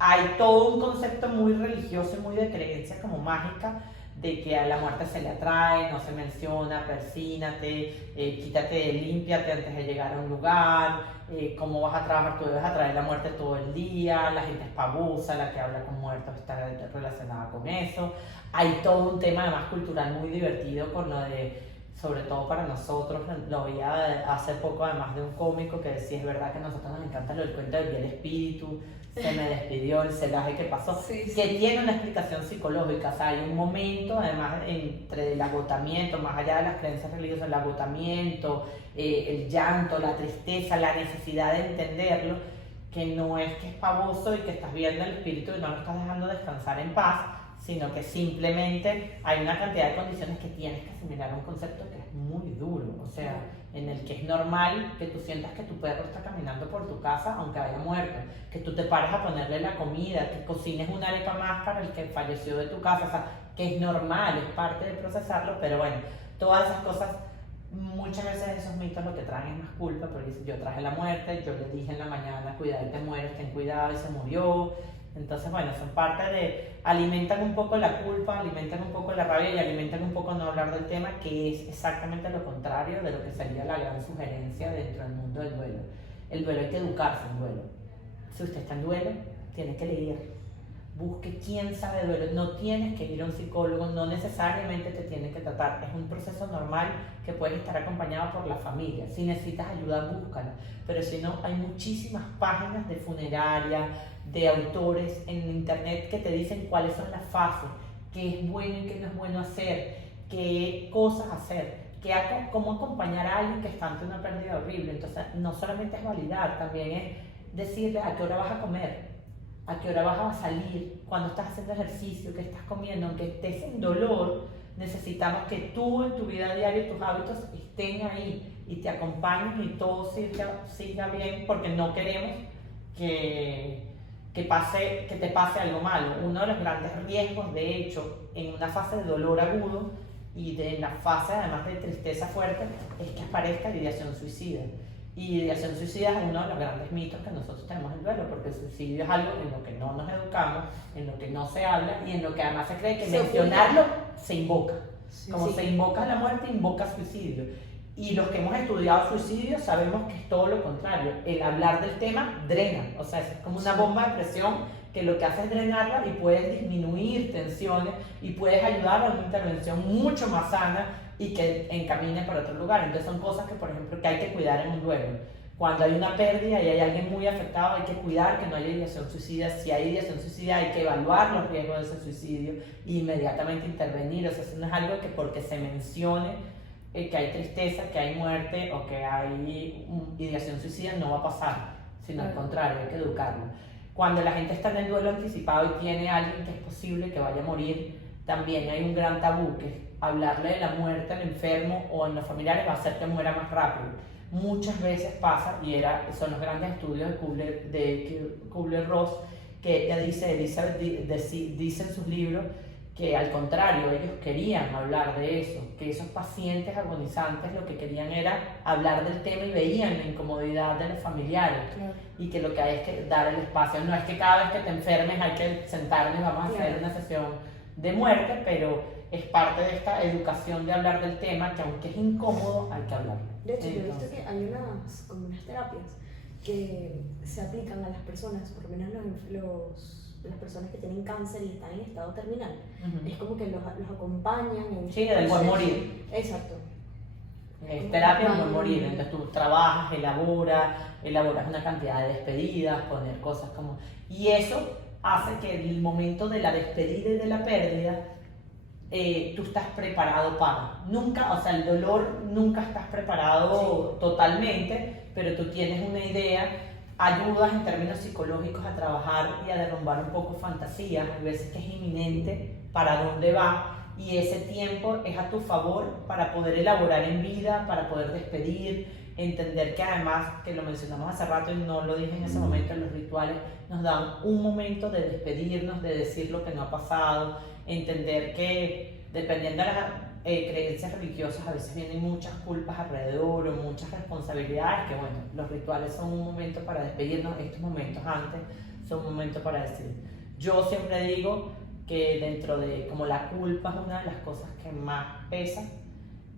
hay todo un concepto muy religioso y muy de creencia como mágica, de que a la muerte se le atrae, no se menciona, persínate, quítate, límpiate antes de llegar a un lugar, cómo vas a trabajar, tú debes atraer la muerte todo el día, la gente es pavosa, la que habla con muertos está relacionada con eso. Hay todo un tema además cultural muy divertido con lo de, sobre todo para nosotros, lo veía hace poco además de un cómico que decía, es verdad que a nosotros nos encanta lo del cuento del el espíritu, se me despidió, el celaje que pasó, Sí, sí. que tiene una explicación psicológica, o sea, hay un momento además entre el agotamiento, más allá de las creencias religiosas, el agotamiento, el llanto, la tristeza, la necesidad de entenderlo, que no es que es pavoso y que estás viendo el espíritu y no lo estás dejando descansar en paz, sino que simplemente hay una cantidad de condiciones que tienes que asimilar a un concepto que es muy duro, o sea, en el que es normal que tú sientas que tu perro está caminando por tu casa aunque haya muerto, que tú te pares a ponerle la comida, que cocines una arepa más para el que falleció de tu casa, o sea, que es normal, es parte de procesarlo, pero bueno, todas esas cosas, muchas veces esos mitos lo que traen es más culpa, porque dicen, yo traje la muerte, yo le dije en la mañana, cuidado y te mueres, ten cuidado y se murió. Entonces, bueno, son parte de, alimentan un poco la culpa, alimentan un poco la rabia y alimentan un poco no hablar del tema, que es exactamente lo contrario de lo que sería la gran sugerencia dentro del mundo del duelo. El duelo hay que educarse en duelo. Si usted está en duelo, tiene que leer. Busque quién sabe de duelo. No tienes que ir a un psicólogo, no necesariamente te tiene que tratar. Es un proceso normal que puede estar acompañado por la familia. Si necesitas ayuda, búscala. Pero si no, hay muchísimas páginas de funeraria, de autores en internet que te dicen cuáles son las fases, qué es bueno y qué no es bueno hacer, qué cosas hacer, cómo acompañar a alguien que está ante una pérdida horrible. Entonces, no solamente es validar, también es decirle a qué hora vas a comer, a qué hora vas a salir, cuando estás haciendo ejercicio, qué estás comiendo, aunque estés en dolor, necesitamos que tú en tu vida diaria y tus hábitos estén ahí y te acompañen y todo siga bien, porque no queremos que te pase algo malo. Uno de los grandes riesgos, de hecho, en una fase de dolor agudo y de la fase además de tristeza fuerte, es que aparezca la ideación suicida. Y ideación suicida es uno de los grandes mitos que nosotros tenemos en duelo, porque el suicidio es algo en lo que no nos educamos, en lo que no se habla y en lo que además se cree que mencionarlo se invoca. Como se invoca la muerte, invoca suicidio. Y los que hemos estudiado suicidio sabemos que es todo lo contrario. El hablar del tema drena, o sea, es como una bomba de presión que lo que hace es drenarla y puedes disminuir tensiones y puedes ayudar a una intervención mucho más sana y que encamine para otro lugar. Entonces son cosas que, por ejemplo, que hay que cuidar en un duelo. Cuando hay una pérdida y hay alguien muy afectado, hay que cuidar que no haya ideación suicida. Si hay ideación suicida, hay que evaluar los riesgos de ese suicidio e inmediatamente intervenir. O sea, eso no es algo que porque se mencione que hay tristeza, que hay muerte o que hay ideación suicida, no va a pasar, sino al contrario, hay que educarlo. Cuando la gente está en el duelo anticipado y tiene a alguien que es posible que vaya a morir, también hay un gran tabú, que es hablarle de la muerte al enfermo o en los familiares va a hacer que muera más rápido. Muchas veces pasa, y son los grandes estudios de Kubler-Ross, que ella dice en sus libros que al contrario, ellos querían hablar de eso, que esos pacientes agonizantes lo que querían era hablar del tema y veían la incomodidad de los familiares, Claro. y que lo que hay es que dar el espacio. No es que cada vez que te enfermes hay que sentarnos y vamos a hacer una sesión de muerte, pero es parte de esta educación de hablar del tema, que aunque es incómodo, hay que hablarlo. De hecho, yo he visto que hay como unas terapias que se aplican a las personas, por lo menos las personas que tienen cáncer y están en estado terminal. Es como que los acompañan en Sí, del buen morir. Exacto. Es terapia del buen morir. Entonces tú trabajas, elaboras una cantidad de despedidas, poner cosas como... Y eso hace que el momento de la despedida y de la pérdida, tú estás preparado para. Nunca, o sea, el dolor nunca estás preparado totalmente, pero tú tienes una idea, ayudas en términos psicológicos a trabajar y a derrumbar un poco fantasías. Hay veces que es inminente para dónde va, y ese tiempo es a tu favor para poder elaborar en vida, para poder despedir, entender que además, que lo mencionamos hace rato y no lo dije en ese momento, los rituales nos dan un momento de despedirnos, de decir lo que no ha pasado, entender que dependiendo de las creencias religiosas a veces vienen muchas culpas alrededor o muchas responsabilidades, que bueno, los rituales son un momento para despedirnos, estos momentos antes son un momento para decir. Yo siempre digo que dentro de, como la culpa es una de las cosas que más pesa,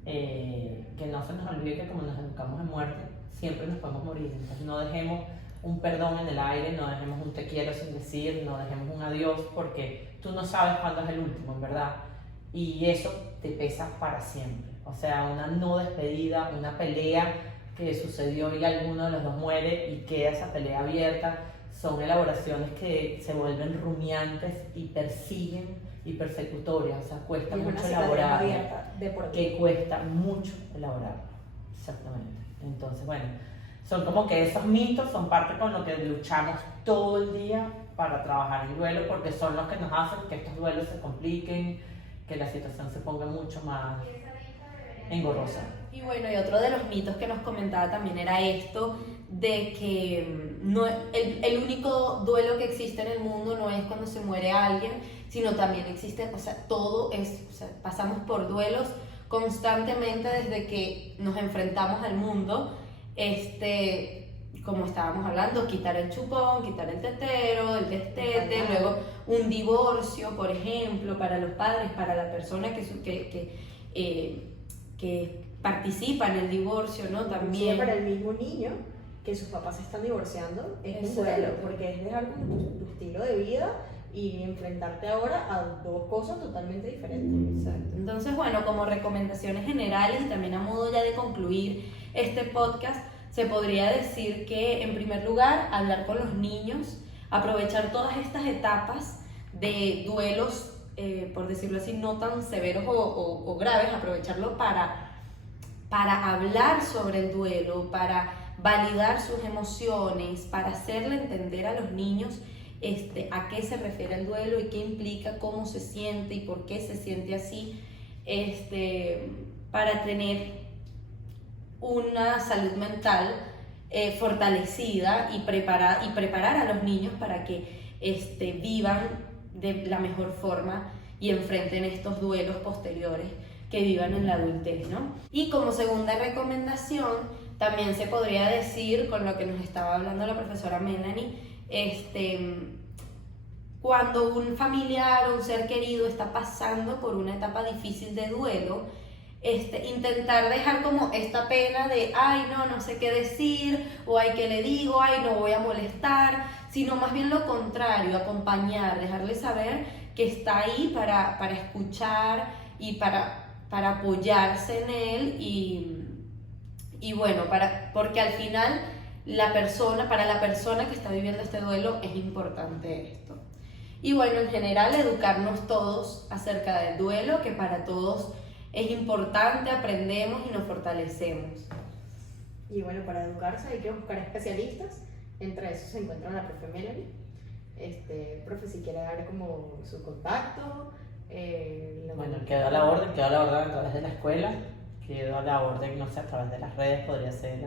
que no se nos olvide que como nos educamos en muerte, siempre nos podemos morir. Entonces no dejemos un perdón en el aire, no dejemos un te quiero sin decir, no dejemos un adiós, porque tú no sabes cuándo es el último, en verdad. Y eso te pesa para siempre. O sea, una no despedida, una pelea que sucedió y alguno de los dos muere y queda esa pelea abierta, son elaboraciones que se vuelven rumiantes y persiguen y persecutorias. O sea, cuesta mucho elaborar. Que cuesta mucho elaborar. Exactamente. Entonces, bueno, son como que esos mitos son parte con lo que luchamos todo el día para trabajar en duelo, porque son los que nos hacen que estos duelos se compliquen, que la situación se ponga mucho más engorrosa. Y bueno, y otro de los mitos que nos comentaba también era esto de que no, el único duelo que existe en el mundo no es cuando se muere alguien, sino también existe, o sea, todo es, o sea, pasamos por duelos constantemente desde que nos enfrentamos al mundo, como estábamos hablando, quitar el chupón, quitar el tetero, el destete, luego un divorcio, por ejemplo, para los padres, para la persona que participa en el divorcio, ¿no? También. Sí, para el mismo niño que sus papás se están divorciando, es un duelo, porque es dejar como tu estilo de vida y enfrentarte ahora a dos cosas totalmente diferentes. Exacto. Entonces, bueno, como recomendaciones generales y también a modo ya de concluir este podcast, se podría decir que, en primer lugar, hablar con los niños, aprovechar todas estas etapas de duelos, por decirlo así, no tan severos o graves, aprovecharlo para hablar sobre el duelo, para validar sus emociones, para hacerle entender a los niños a qué se refiere el duelo y qué implica, cómo se siente y por qué se siente así, para tener una salud mental fortalecida y preparar a los niños para que vivan de la mejor forma y enfrenten estos duelos posteriores que vivan en la adultez, ¿no? Y como segunda recomendación, también se podría decir, con lo que nos estaba hablando la profesora Melanie, cuando un familiar o un ser querido está pasando por una etapa difícil de duelo, intentar dejar como esta pena de ay no sé qué decir, o ay qué le digo, ay no voy a molestar, sino más bien lo contrario, acompañar, dejarle saber que está ahí para escuchar y para apoyarse en él y bueno, porque al final para la persona que está viviendo este duelo es importante esto. Y bueno, en general educarnos todos acerca del duelo, que para todos es importante, aprendemos y nos fortalecemos. Y bueno, para educarse hay que buscar especialistas. Entre esos se encuentra la profe Melanie. Profe, si quiere dar como su contacto. Bueno, quedó a la orden a través de la escuela, quedó a la orden, no sé, a través de las redes, podría ser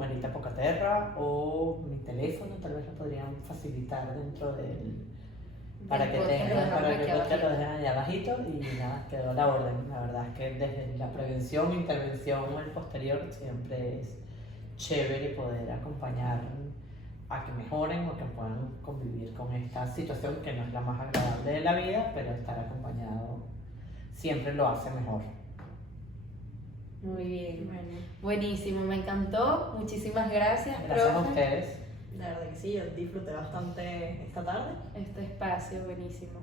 @Melita Pocaterra o mi teléfono, tal vez lo podrían facilitar dentro del... para que lo dejen allá abajito y nada, quedó a la orden. La verdad es que desde la prevención, intervención o el posterior siempre es chévere poder acompañar a que mejoren o que puedan convivir con esta situación que no es la más agradable de la vida, pero estar acompañado siempre lo hace mejor. Muy bien. Bueno, Buenísimo, me encantó. Muchísimas gracias, Gracias a profe. ustedes. la verdad que sí, yo disfruté bastante esta tarde. Este espacio, buenísimo.